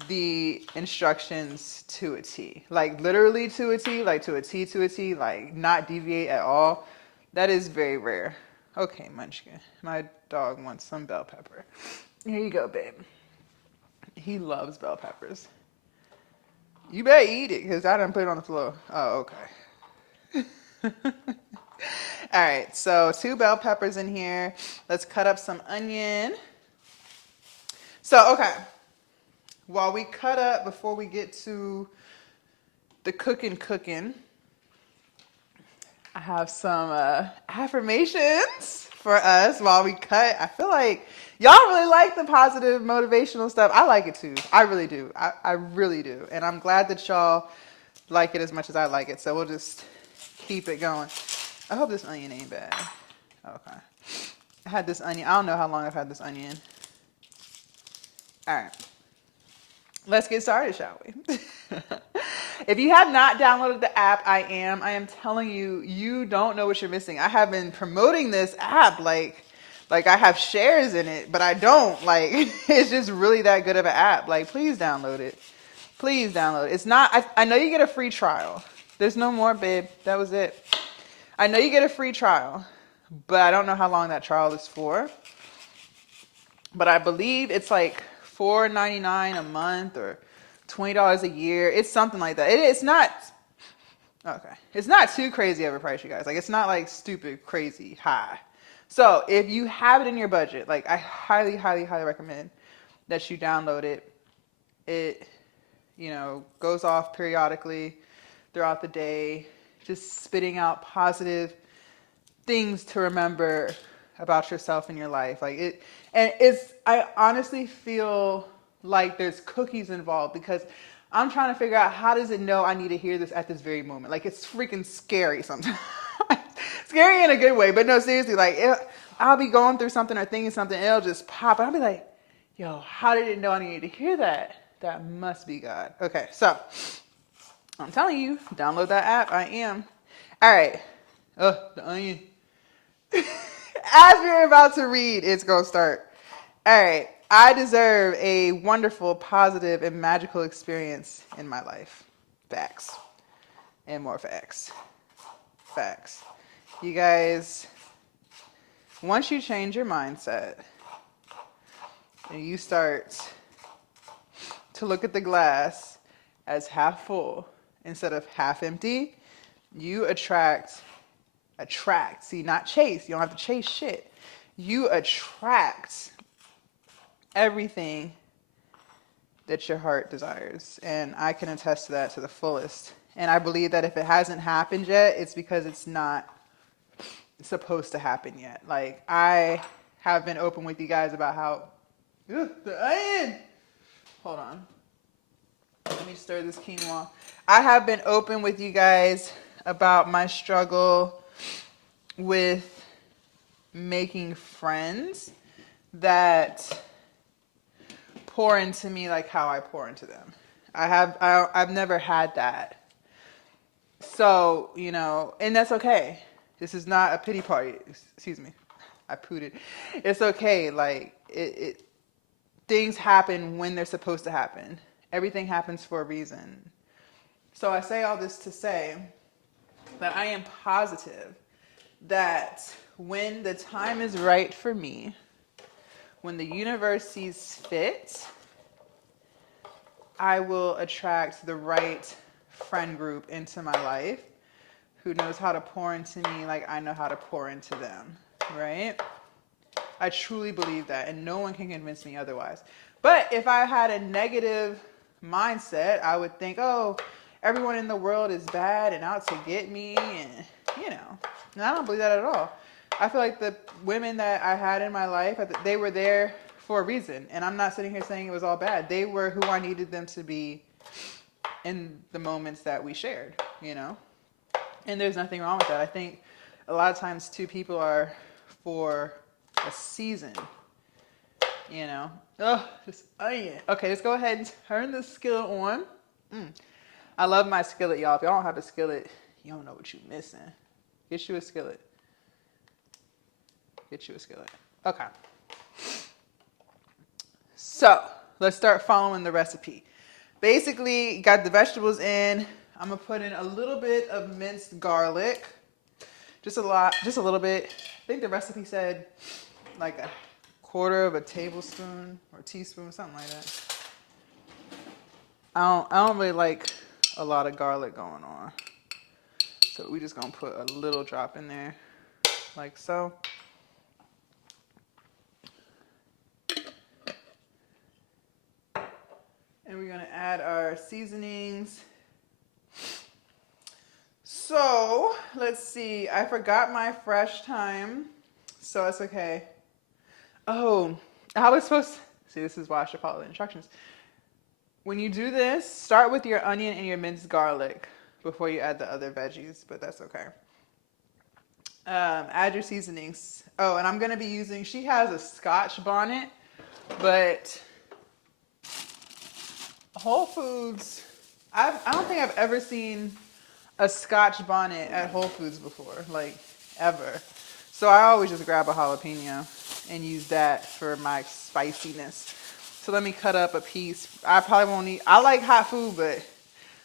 the instructions to a T, like literally to a T, like to a T to a T, like not deviate at all. That is very rare. Okay, Munchkin, my dog wants some bell pepper. Here you go, babe. He loves bell peppers. You better eat it because I done put it on the floor. Oh, okay. All right, so 2 bell peppers in here. Let's cut up some onion. So, okay. While we cut up, before we get to the cooking, I have some affirmations for us while we cut. I feel like y'all really like the positive motivational stuff. I like it too. I really do. I really do. And I'm glad that y'all like it as much as I like it. So we'll just keep it going. I hope this onion ain't bad. Okay. I had this onion. I don't know how long I've had this onion. All right. Let's get started, shall we? If you have not downloaded the app, I am telling you, you don't know what you're missing. I have been promoting this app like I have shares in it, but I don't. Like, it's just really that good of an app. Like, please download it. Please download it. It's not, I know you get a free trial. There's no more, babe. That was it. I know you get a free trial, but I don't know how long that trial is for. But I believe it's like $4.99 a month or $20 a year. It's something like that. It's not, okay. It's not too crazy of a price, you guys. Like, it's not like stupid, crazy high. So if you have it in your budget, like, I highly, highly, highly recommend that you download it. It, goes off periodically throughout the day, just spitting out positive things to remember about yourself and your life. I honestly feel like there's cookies involved because I'm trying to figure out how does it know I need to hear this at this very moment. Like, it's freaking scary sometimes. Scary in a good way, but no, seriously, like, I'll be going through something or thinking something, and it'll just pop, and I'll be like, yo, how did it know I needed to hear that? That must be God. Okay, so I'm telling you, download that app. I am. All right. Oh, the onion. As we're about to read, it's going to start. All right. I deserve a wonderful, positive, and magical experience in my life. Facts. And more facts. Facts. You guys, once you change your mindset and you start to look at the glass as half full instead of half empty, you attract, see, not chase. You don't have to chase shit. You attract everything that your heart desires. And I can attest to that to the fullest. And I believe that if it hasn't happened yet, it's because it's not supposed to happen yet. Like, I have been open with you guys about how, ugh, the onion. Hold on. Let me stir this quinoa. I have been open with you guys about my struggle with making friends that pour into me like how I pour into them. I've never had that. So, you know, and that's okay. This is not a pity party. Excuse me. I pooted. It's okay. Like, things happen when they're supposed to happen. Everything happens for a reason. So I say all this to say that I am positive that when the time is right for me, when the universe sees fit, I will attract the right friend group into my life who knows how to pour into me like I know how to pour into them, right? I truly believe that, and no one can convince me otherwise. But if I had a negative mindset, I would think, oh, everyone in the world is bad and out to get me, and, you know. And I don't believe that at all. I feel like the women that I had in my life, they were there for a reason. And I'm not sitting here saying it was all bad. They were who I needed them to be in the moments that we shared, you know. And there's nothing wrong with that. I think a lot of times two people are for a season, you know. Oh, this onion. Okay, let's go ahead and turn the skillet on. I love my skillet, y'all. If y'all don't have a skillet, you don't know what you're missing. Get you a skillet. Get you a skillet. Okay. So, let's start following the recipe. Basically, got the vegetables in. I'm going to put in a little bit of minced garlic. Just a little bit. I think the recipe said like a quarter of a tablespoon or teaspoon, something like that. I don't really like a lot of garlic going on. So we just gonna put a little drop in there, like so. And we're gonna add our seasonings. So, let's see. I forgot my fresh thyme, so it's okay. Oh, I was supposed to... See, this is why I should follow the instructions. When you do this, start with your onion and your minced garlic before you add the other veggies, but that's okay. Add your seasonings. Oh, and I'm going to be using... She has a Scotch bonnet, but Whole Foods... I don't think I've ever seen a Scotch bonnet at Whole Foods before, like, ever. So I always just grab a jalapeno and use that for my spiciness. So let me cut up a piece. I probably won't need... I like hot food, but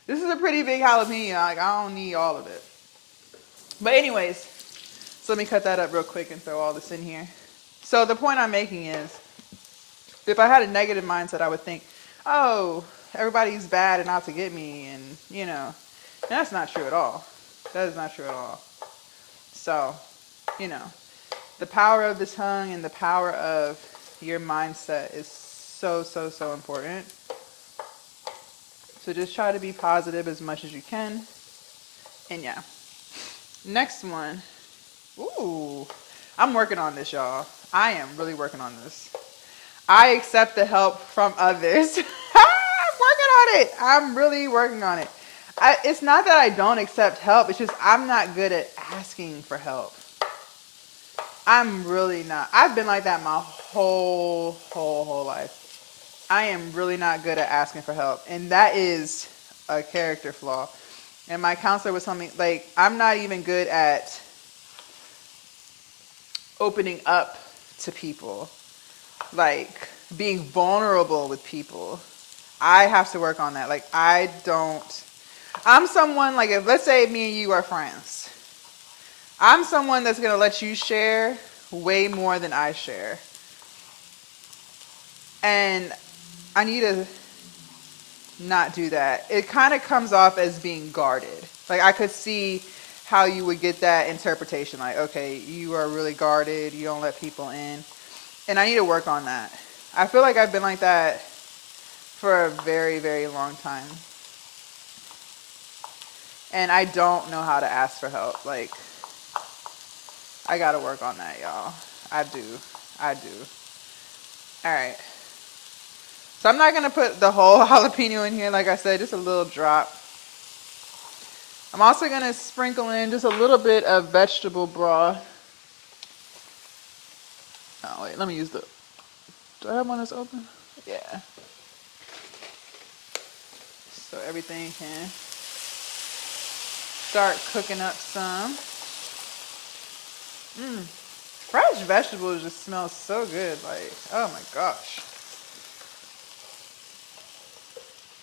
this is a pretty big jalapeno. Like, I don't need all of it. But anyways, so let me cut that up real quick and throw all this in here. So the point I'm making is, if I had a negative mindset, I would think, oh, everybody's bad and out to get me, and, you know. And that's not true at all. That is not true at all. So, you know, the power of the tongue and the power of your mindset is so, so, so important. So just try to be positive as much as you can. And yeah. Next one. Ooh, I'm working on this, y'all. I am really working on this. I accept the help from others. I'm working on it. I'm really working on it. It's not that I don't accept help. It's just I'm not good at asking for help. I'm really not. I've been like that my whole life. I am really not good at asking for help. And that is a character flaw. And my counselor was telling me, like, I'm not even good at opening up to people. Like, being vulnerable with people. I have to work on that. Like, I'm someone, like, if let's say me and you are friends, I'm someone that's going to let you share way more than I share. And I need to not do that. It kind of comes off as being guarded. Like, I could see how you would get that interpretation. Like, okay, you are really guarded. You don't let people in. And I need to work on that. I feel like I've been like that for a very, very long time. And I don't know how to ask for help. Like, I gotta work on that, y'all. I do. I do. All right. So I'm not gonna put the whole jalapeno in here. Like I said, just a little drop. I'm also gonna sprinkle in just a little bit of vegetable broth. Oh wait, let me use the. Do I have one that's open? Yeah. So everything can start cooking up some. Fresh vegetables just smell so good. Like, oh my gosh.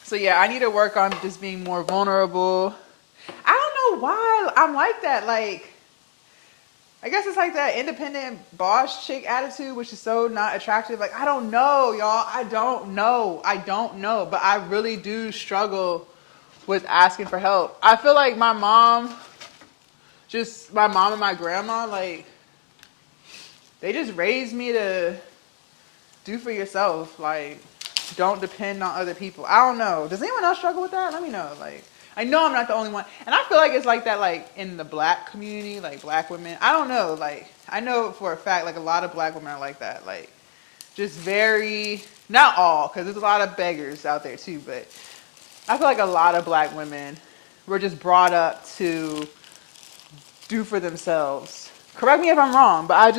So yeah, I need to work on just being more vulnerable. I don't know why I'm like that. Like, I guess it's like that independent boss chick attitude, which is so not attractive. Like, I don't know, y'all. I don't know. But I really do struggle with asking for help. I feel like my mom and my grandma, like, they just raised me to do for yourself. Like, don't depend on other people. I don't know. Does anyone else struggle with that? Let me know. Like, I know I'm not the only one. And I feel like it's like that, like, in the black community, like, black women. I don't know. Like, I know for a fact, like, a lot of black women are like that. Like, just very, not all, because there's a lot of beggars out there, too. But I feel like a lot of black women were just brought up to do for themselves. Correct me if I'm wrong, but I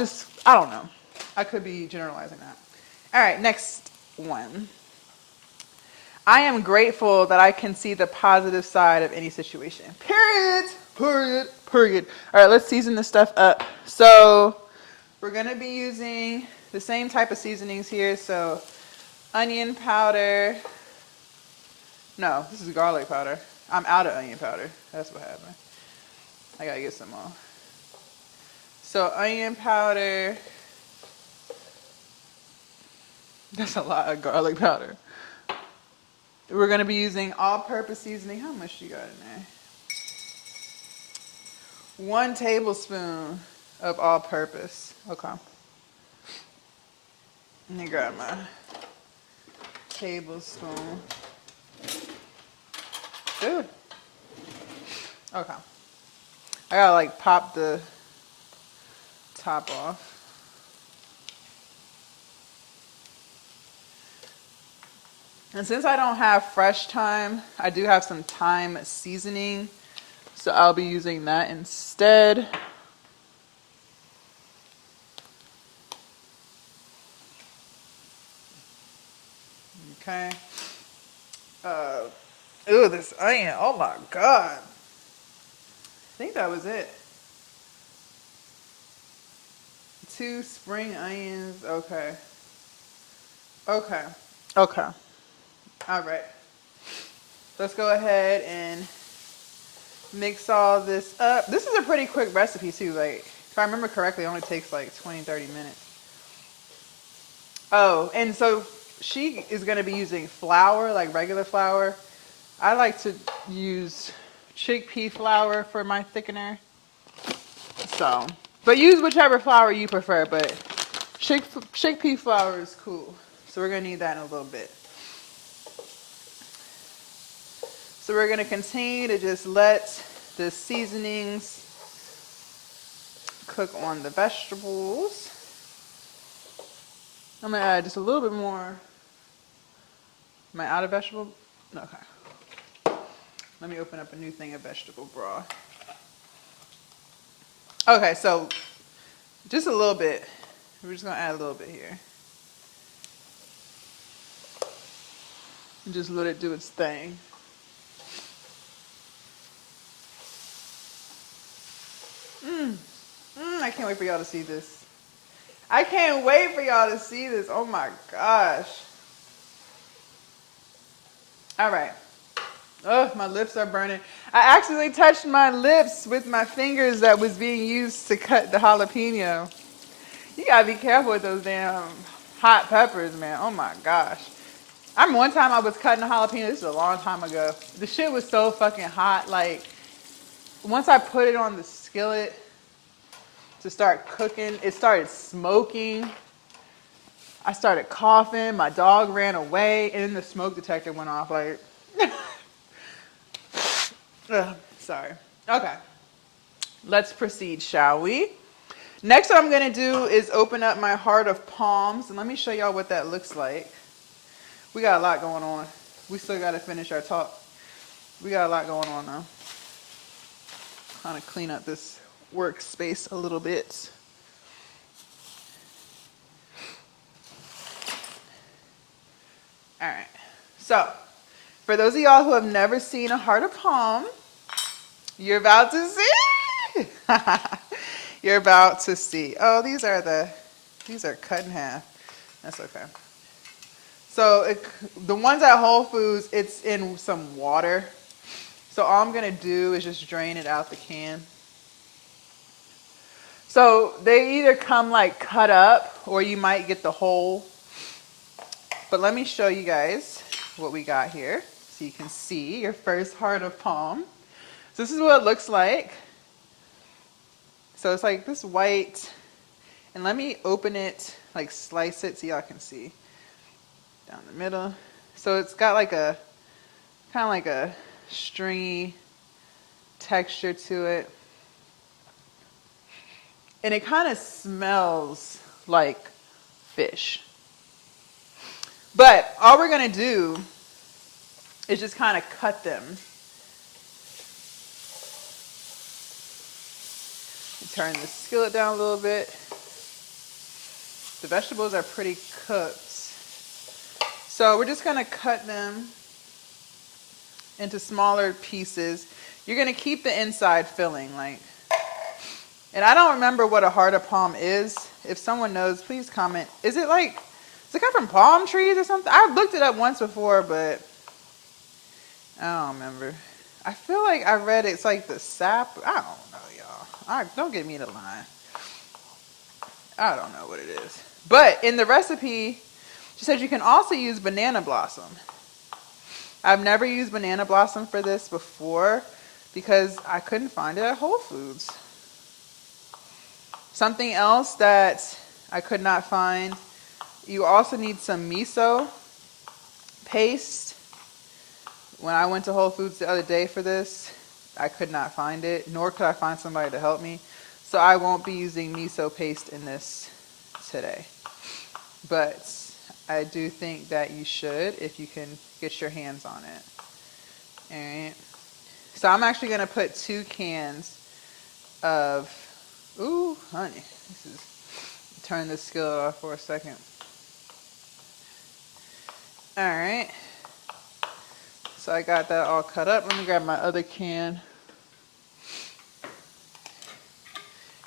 don't know. I could be generalizing that. All right, next one. I am grateful that I can see the positive side of any situation. Period. Period. Period. All right, let's season this stuff up. So we're going to be using the same type of seasonings here. So onion powder. No, this is garlic powder. I'm out of onion powder. That's what happened. I got to get some more. So onion powder. That's a lot of garlic powder. We're going to be using all-purpose seasoning. How much you got in there? 1 tablespoon of all-purpose. Okay. Let me grab my tablespoon. Dude. Okay. I gotta like pop the top off. And since I don't have fresh thyme, I do have some thyme seasoning. So I'll be using that instead. Okay. Ooh, this onion. Oh my God. I think that was it. 2 spring onions. Okay. Okay. Okay. All right. Let's go ahead and mix all this up. This is a pretty quick recipe too. Like, if I remember correctly, it only takes like 20, 30 minutes. Oh, and so she is going to be using flour, like regular flour. I like to use chickpea flour for my thickener. So, but use whichever flour you prefer, but chickpea flour is cool. So we're going to need that in a little bit. So we're going to continue to just let the seasonings cook on the vegetables. I'm going to add just a little bit more. Am I out of vegetable? No, okay. Let me open up a new thing of vegetable broth. Okay, so just a little bit. We're just going to add a little bit here. And just let it do its thing. I can't wait for y'all to see this. I can't wait for y'all to see this. Oh my gosh. All right. Oh, my lips are burning. I accidentally touched my lips with my fingers that was being used to cut the jalapeno. You gotta be careful with those damn hot peppers, man. Oh my gosh. I remember one time I was cutting a jalapeno. This is a long time ago. The shit was so fucking hot. Like, once I put it on the skillet to start cooking, it started smoking. I started coughing. My dog ran away, and then the smoke detector went off. Like, Sorry. Okay. Let's proceed, shall we? Next, what I'm going to do is open up my heart of palms. And let me show y'all what that looks like. We got a lot going on. We still got to finish our talk. We got a lot going on now. Kind of clean up this workspace a little bit. All right. So, for those of y'all who have never seen a heart of palm, you're about to see. You're about to see. Oh, these are cut in half. That's okay. So the ones at Whole Foods, it's in some water. So all I'm gonna do is just drain it out the can. So they either come like cut up or you might get the whole. But let me show you guys what we got here so you can see your first heart of palm. So this is what it looks like. So it's like this white, and let me open it, like slice it so y'all can see. Down the middle. So it's got like a, kind of like a stringy texture to it. And it kind of smells like fish. But all we're going to do is just kind of cut them. Turn the skillet down a little bit. The vegetables are pretty cooked. So we're just going to cut them into smaller pieces. You're going to keep the inside filling, like. And I don't remember what a heart of palm is. If someone knows, please comment. Is it like, does it come from palm trees or something? I've looked it up once before, but I don't remember. I feel like I read it's like the sap. I don't know, y'all. Don't get me to lie. I don't know what it is. But in the recipe, she said you can also use banana blossom. I've never used banana blossom for this before because I couldn't find it at Whole Foods. Something else that I could not find, you also need some miso paste. When I went to Whole Foods the other day for this, I could not find it, nor could I find somebody to help me. So I won't be using miso paste in this today. But I do think that you should if you can get your hands on it. All right. So I'm actually going to put 2 cans of, ooh, honey. Turn this skillet off for a second. All right. So I got that all cut up. Let me grab my other can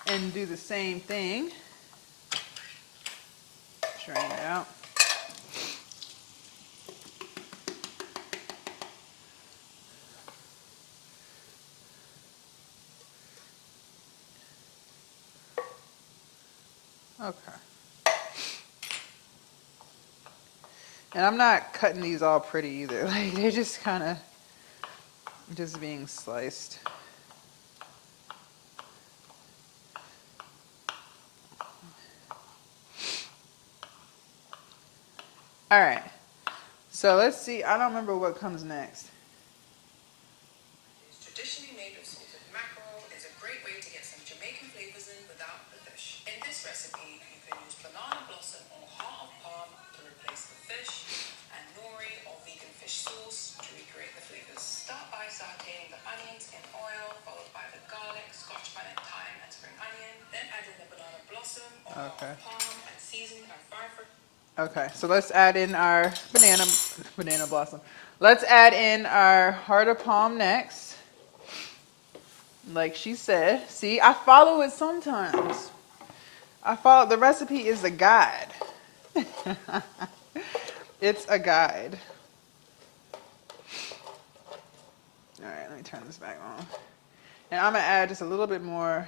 and do the same thing. Drain it out. Okay. And I'm not cutting these all pretty either. Like they're just kind of just being sliced. All right. So let's see. I don't remember what comes next. It's traditionally made with salted mackerel. It's a great way to get some Jamaican flavors in without the fish. In this recipe, you can use banana blossom or heart of palm to replace the fish, and nori or vegan fish sauce to recreate the flavors. Start by sauteing the onions in oil, followed by the garlic, scotch bonnet, thyme, and spring onion. Then add in the banana blossom or heart of palm and season and fry for. Okay, so let's add in our banana blossom. Let's add in our heart of palm next. Like she said. See, I follow it sometimes. The recipe is a guide. It's a guide. All right, let me turn this back on. And I'm going to add just a little bit more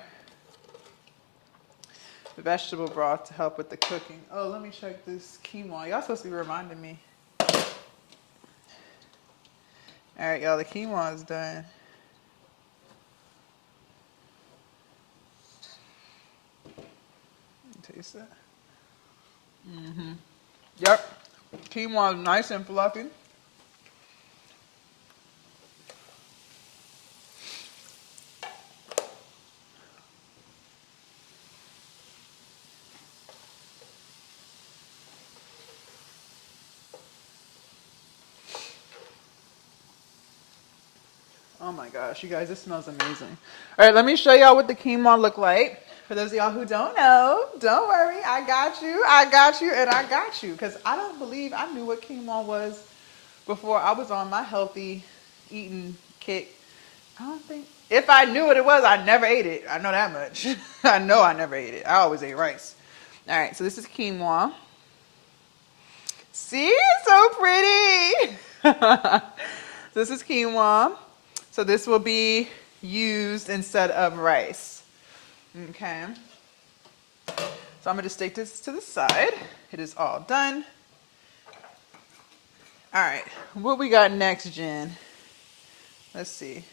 vegetable broth to help with the cooking. Oh, let me check this quinoa. Y'all supposed to be reminding me. All right, y'all, the quinoa is done. Taste that. Yep. Quinoa is nice and fluffy. Oh my gosh, you guys, this smells amazing. All right, let me show y'all what the quinoa look like. For those of y'all who don't know, don't worry, I got you, and I got you. Because I don't believe I knew what quinoa was before I was on my healthy eating kick. I don't think, if I knew what it was, I never ate it. I know that much. I know I never ate it. I always ate rice. All right, so this is quinoa. See, it's so pretty. This is quinoa. So this will be used instead of rice. Okay. So I'm going to just take this to the side. It is all done. All right. What we got next, Jen? Let's see.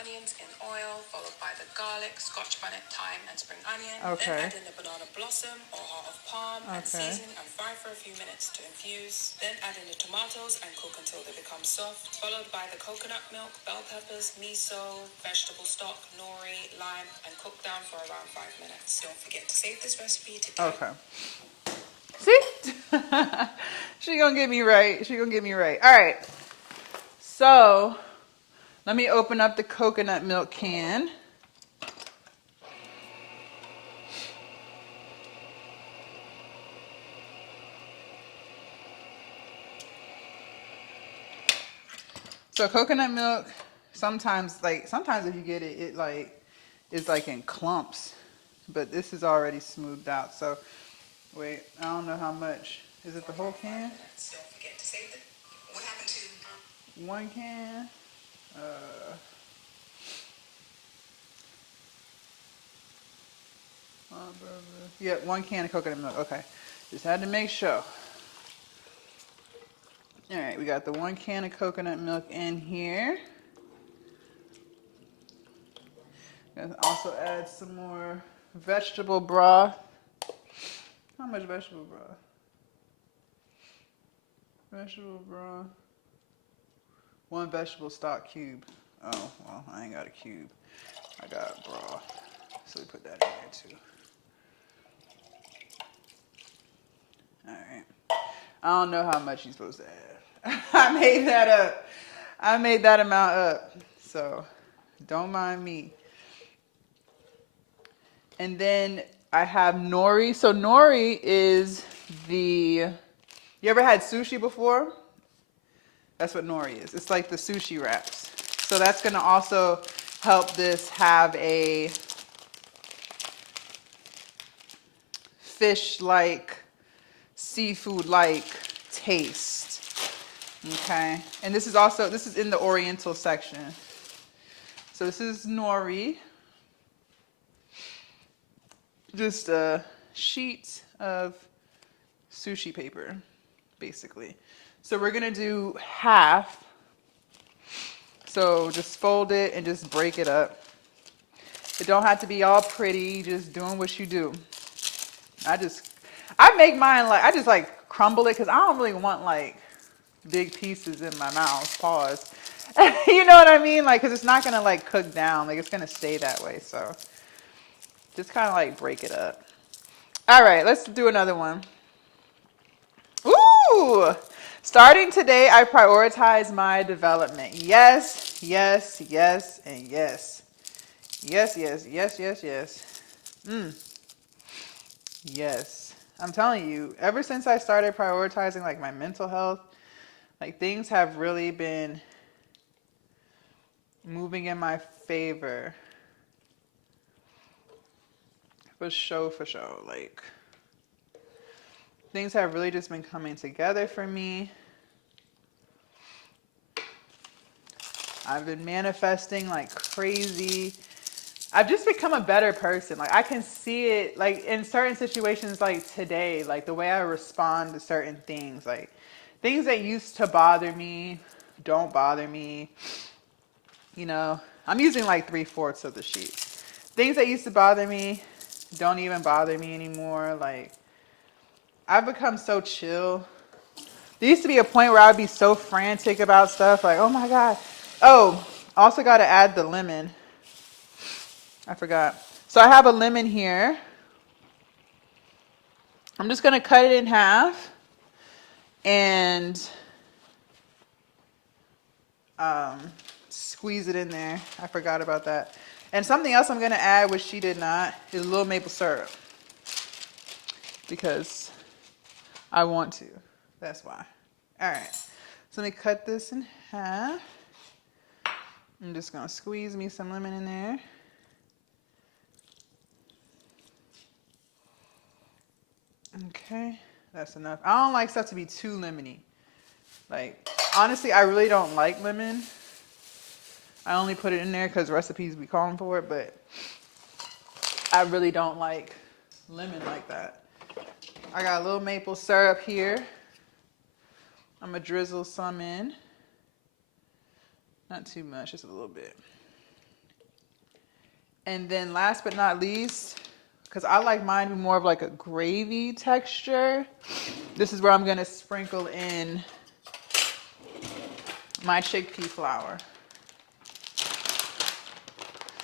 Onions in oil, followed by the garlic, scotch bonnet, thyme, and spring onion. Okay. Then add in the banana blossom or heart of palm and Okay. season and fry for a few minutes to infuse. Then add in the tomatoes and cook until they become soft, followed by the coconut milk, bell peppers, miso, vegetable stock, nori, lime, and cook down for around 5 minutes. Don't forget to save this recipe to Okay. See? She gonna get me right. She gonna get me right. All right. So let me open up the coconut milk can. So coconut milk, sometimes if you get it, it's like in clumps, but this is already smoothed out. So wait, I don't know how much. Is it the whole can? don't forget to save it. What happened to 1 can. Yeah, 1 can of coconut milk. Okay, just had to make sure. All right, we got the 1 can of coconut milk in here. Gonna also add some more vegetable broth. How much vegetable broth? Vegetable broth. 1 vegetable stock cube. Oh, well, I ain't got a cube. I got broth. So we put that in there too. Alright. I don't know how much you're supposed to add. I made that up. I made that amount up. So don't mind me. And then I have nori. So nori is the... You ever had sushi before? That's what nori is. It's like the sushi wraps. So that's going to also help this have a fish-like, seafood-like taste. Okay? And this is in the Oriental section. So this is nori. Just a sheet of sushi paper, basically. So we're gonna do half. So just fold it and just break it up. It don't have to be all pretty, just doing what you do. I make mine I just like crumble it because I don't really want like big pieces in my mouth, pause. You know what I mean? Like, because it's not gonna like cook down, like it's gonna stay that way. So just kind of like break it up. All right, let's do another one. Ooh! Starting today, I prioritize my development. Yes, yes, yes, and yes. Yes, yes, yes, yes, yes. Yes. I'm telling you, ever since I started prioritizing like my mental health, like things have really been moving in my favor. For sure, for sure. Like, things have really just been coming together for me. I've been manifesting like crazy. I've just become a better person. Like, I can see it like in certain situations like today, like the way I respond to certain things, like things that used to bother me don't bother me. You know, I'm using like 3/4 of the sheet. Things that used to bother me don't even bother me anymore. Like, I've become so chill. There used to be a point where I would be so frantic about stuff, like, oh my God. Oh, also got to add the lemon. I forgot. So I have a lemon here. I'm just going to cut it in half. And Squeeze it in there. I forgot about that. And something else I'm gonna add, which she did not, is a little maple syrup. Because I want to. That's why. All right. So let me cut this in half. I'm just gonna squeeze me some lemon in there. Okay, that's enough. I don't like stuff to be too lemony. Like, honestly, I really don't like lemon. I only put it in there because recipes be calling for it, but I really don't like lemon like that. I got a little maple syrup here. I'm gonna drizzle some in. Not too much, just a little bit. And then last but not least, because I like mine to be more of like a gravy texture, this is where I'm gonna sprinkle in my chickpea flour.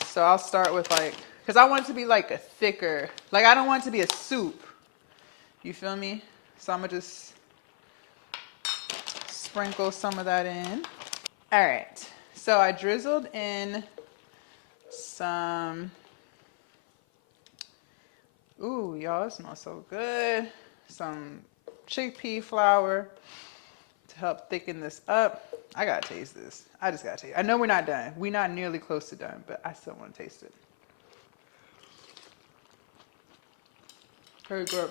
So I'll start with like, because I want it to be like a thicker, like I don't want it to be a soup. You feel me? So I'm gonna just sprinkle some of that in. All right, so I drizzled in some, ooh, y'all, it smells so good. Some chickpea flour to help thicken this up. I gotta taste this. I just gotta taste it. I know we're not done. We're not nearly close to done, but I still wanna taste it. Very good.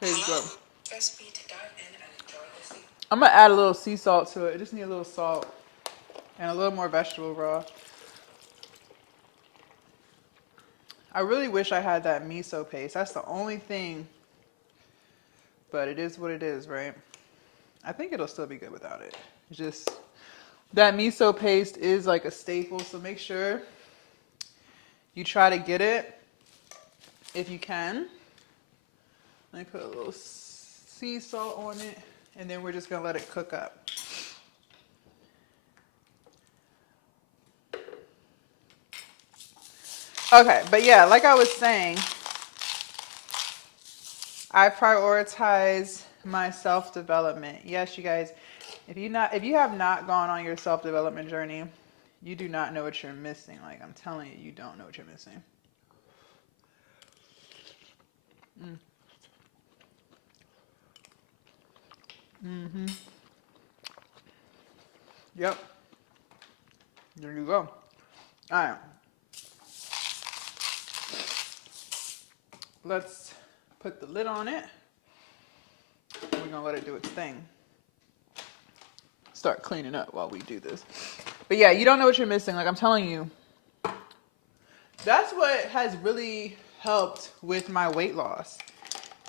Very good. Recipe to dive in and enjoy this. I'm gonna add a little sea salt to it. I just need a little salt and a little more vegetable broth. I really wish I had that miso paste. That's the only thing, but it is what it is, right? I think it'll still be good without it. It's just that miso paste is like a staple, so make sure you try to get it if you can. Let me put a little sea salt on it, and then we're just gonna let it cook up. Okay, but yeah, like I was saying, I prioritize my self-development. Yes, you guys, if you have not gone on your self-development journey, you do not know what you're missing. Like I'm telling you, you don't know what you're missing. Mm-hmm. Yep. There you go. All right. Let's put the lid on it. We're gonna let it do its thing. Start cleaning up while we do this. But yeah, you don't know what you're missing. Like I'm telling you, that's what has really helped with my weight loss,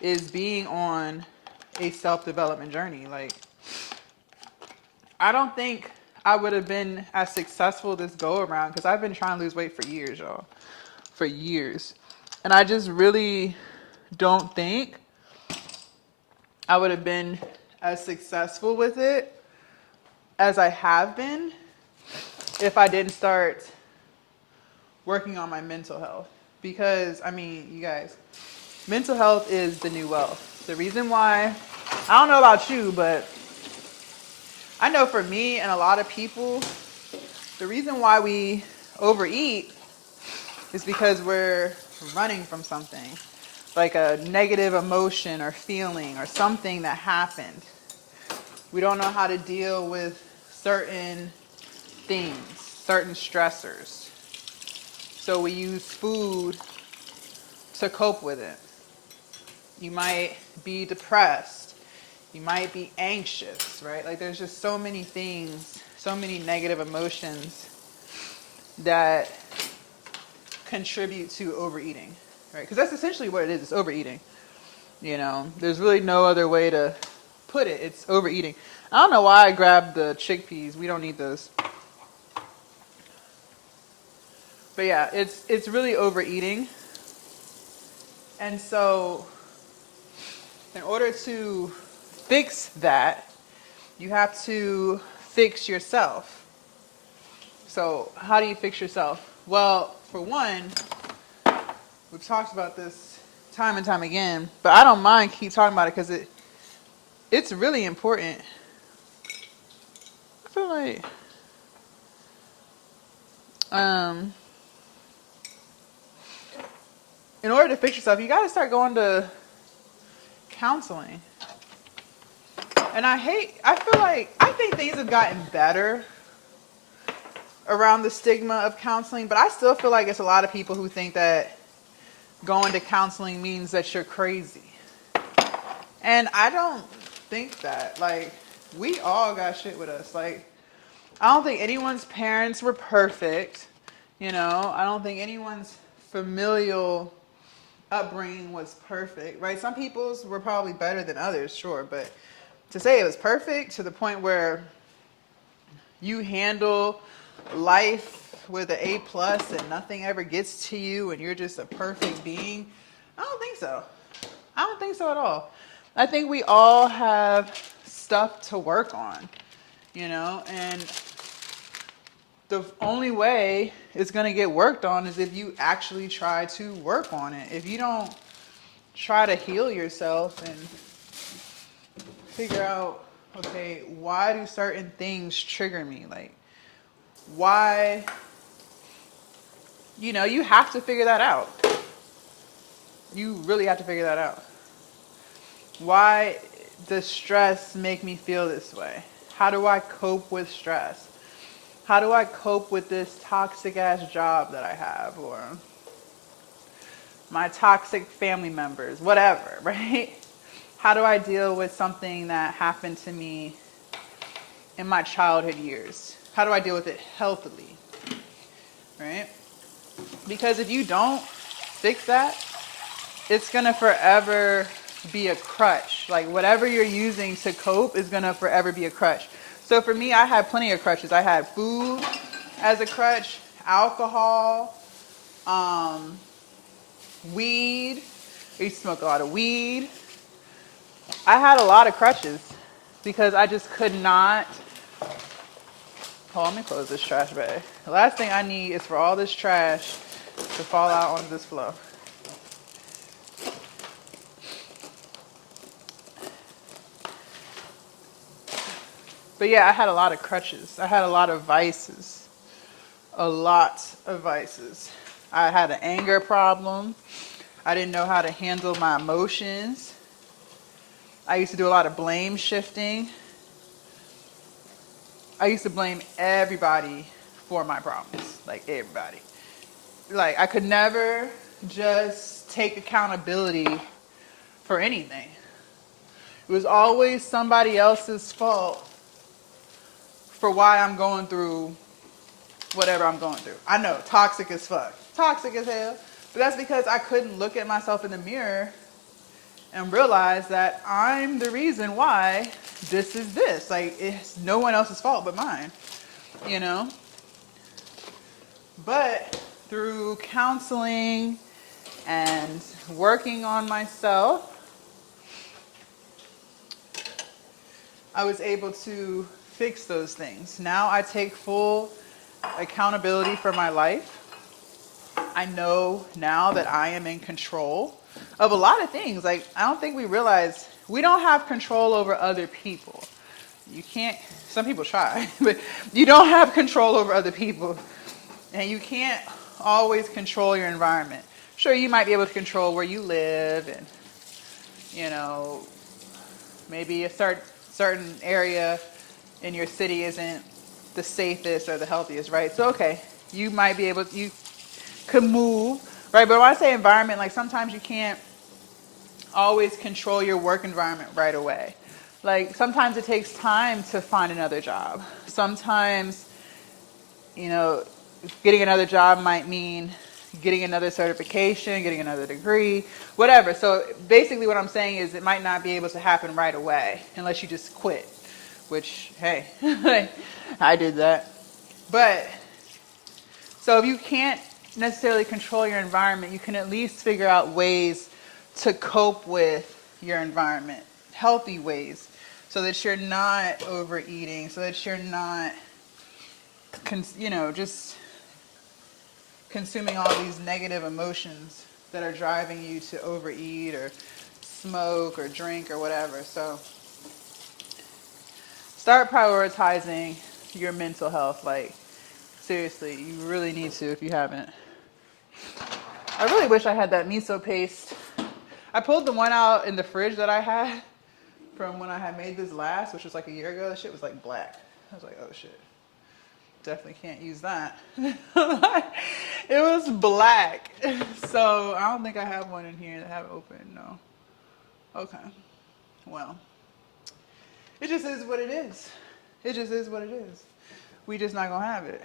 is being on a self-development journey. Like, I don't think I would have been as successful this go around because I've been trying to lose weight for years, y'all. For years. And I just really don't think I would have been as successful with it as I have been if I didn't start working on my mental health. Because, I mean, you guys, mental health is the new wealth. The reason why, I don't know about you, but I know for me and a lot of people, the reason why we overeat is because we're running from something, like a negative emotion or feeling or something that happened. We don't know how to deal with certain things, certain stressors. So we use food to cope with it. You might be depressed. You might be anxious, right? Like there's just so many things, so many negative emotions that contribute to overeating, right? Because that's essentially what it is. It's overeating. You know, there's really no other way to put it. It's overeating. I don't know why I grabbed the chickpeas. We don't need those. But yeah, it's really overeating. And so in order to fix that, you have to fix yourself. So how do you fix yourself? Well, for one, we've talked about this time and time again, but I don't mind keep talking about it because it's really important. like, in order to fix yourself, you got to start going to counseling. And I think things have gotten better around the stigma of counseling, but I still feel like it's a lot of people who think that going to counseling means that you're crazy. And I don't think that. Like, we all got shit with us. Like, I don't think anyone's parents were perfect. You know, I don't think anyone's familial upbringing was perfect, right? Some people's were probably better than others, sure, but to say it was perfect to the point where you handle life with an A plus and nothing ever gets to you and you're just a perfect being, I don't think so. I don't think so at all. I think we all have stuff to work on, you know, and the only way it's going to get worked on is if you actually try to work on it. If you don't try to heal yourself and figure out, okay, why do certain things trigger me? Like, why, you know, you have to figure that out. You really have to figure that out. Why does stress make me feel this way? How do I cope with stress? How do I cope with this toxic ass job that I have, or my toxic family members, whatever, right? How do I deal with something that happened to me in my childhood years? How do I deal with it healthily, right? Because if you don't fix that, it's gonna forever be a crutch. Like, whatever you're using to cope is gonna forever be a crutch. So for me, I had plenty of crutches. I had food as a crutch, alcohol, weed. I used to smoke a lot of weed. I had a lot of crutches because I just could not. Hold on, let me close this trash bag. The last thing I need is for all this trash to fall out onto this floor. But yeah, I had a lot of crutches. I had a lot of vices. A lot of vices. I had an anger problem. I didn't know how to handle my emotions. I used to do a lot of blame shifting. I used to blame everybody for my problems. Like, everybody. Like, I could never just take accountability for anything. It was always somebody else's fault for why I'm going through whatever I'm going through. I know, toxic as fuck. Toxic as hell. But that's because I couldn't look at myself in the mirror and realize that I'm the reason why this is this. Like, it's no one else's fault but mine, you know? But through counseling and working on myself, I was able to fix those things. Now I take full accountability for my life. I know now that I am in control of a lot of things. Like, I don't think we realize we don't have control over other people. You can't, some people try, but you don't have control over other people. And you can't always control your environment. Sure, you might be able to control where you live and, you know, maybe a certain area in your city isn't the safest or the healthiest, right? So, okay, you might be able to, you could move, right? But when I say environment, like, sometimes you can't always control your work environment right away. Like, sometimes it takes time to find another job. Sometimes, you know, getting another job might mean getting another certification, getting another degree, whatever. So basically what I'm saying is it might not be able to happen right away unless you just quit, which, hey, I did that. But, so if you can't necessarily control your environment, you can at least figure out ways to cope with your environment, healthy ways, so that you're not overeating, so that you're not, you know, just consuming all these negative emotions that are driving you to overeat or smoke or drink or whatever. So start prioritizing your mental health. Like, seriously, you really need to if you haven't. I really wish I had that miso paste. I pulled the one out in the fridge that I had from when I had made this last, which was like a year ago. That shit was like black. I was like, oh shit. Definitely can't use that. It was black. So I don't think I have one in here that I have open, no. Okay. Well, it just is what it is. It just is what it is. We just not gonna have it.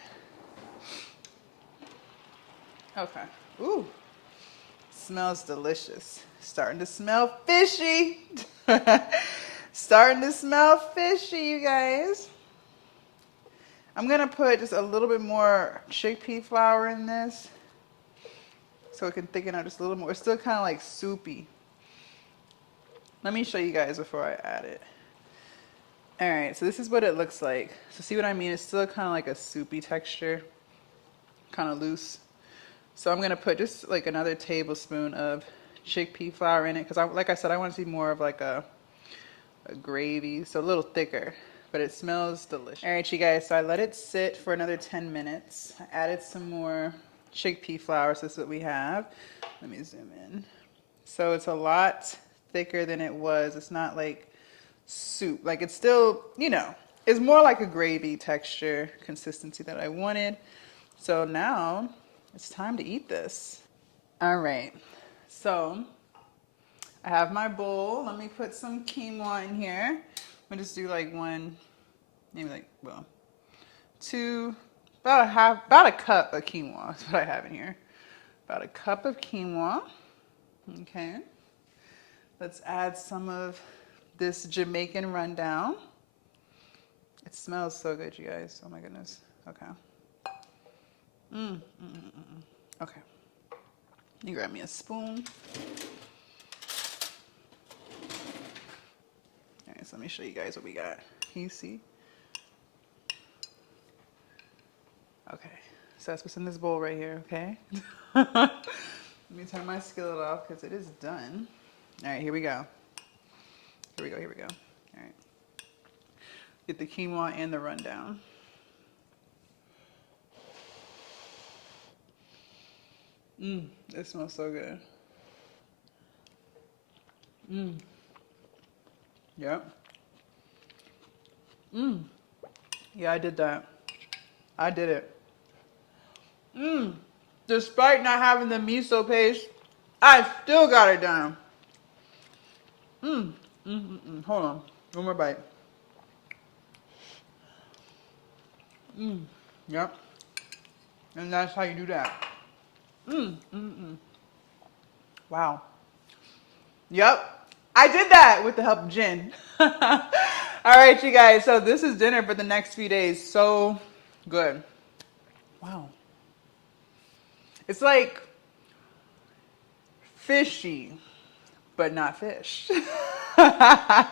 Okay. Ooh. Smells delicious. Starting to smell fishy. Starting to smell fishy, you guys. I'm gonna put just a little bit more chickpea flour in this so it can thicken out just a little more. It's still kind of like soupy. Let me show you guys before I add it. All right, so this is what it looks like. So see what I mean? It's still kind of like a soupy texture, kind of loose. So I'm gonna put just like another tablespoon of chickpea flour in it because, like I said, I want to see more of like a gravy, so a little thicker, but it smells delicious. All right, you guys, so I let it sit for another 10 minutes. I added some more chickpea flour, so this is what we have. Let me zoom in. So it's a lot thicker than it was. It's not like soup. Like it's still, you know, it's more like a gravy texture consistency that I wanted. So now it's time to eat this. All right, so I have my bowl. Let me put some quinoa in here. I'm gonna just do like one, maybe like, well, two, about a cup of quinoa is what I have in here. About a cup of quinoa. Okay. Let's add some of this Jamaican rundown. It smells so good, you guys. Oh my goodness. Okay. Okay. You grab me a spoon. All right, so let me show you guys what we got. Can you see? Okay, so that's what's in this bowl right here, okay? Let me turn my skillet off because it is done. All right, here we go. Here we go, here we go. All right. Get the quinoa and the rundown. It smells so good. Yep. Yeah, I did that. I did it. Despite not having the miso paste, I still got it done. Hold on. One more bite. Yep. And that's how you do that. Wow. Yep. I did that with the help of Jen. All right, you guys. So this is dinner for the next few days. So good. Wow. It's like fishy, but not fish. Oh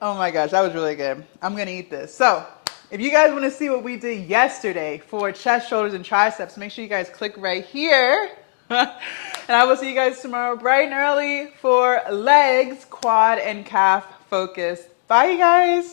my gosh, that was really good. I'm going to eat this. So if you guys want to see what we did yesterday for chest, shoulders, and triceps, make sure you guys click right here. And I will see you guys tomorrow bright and early for legs, quad, and calf focus. Bye, you guys.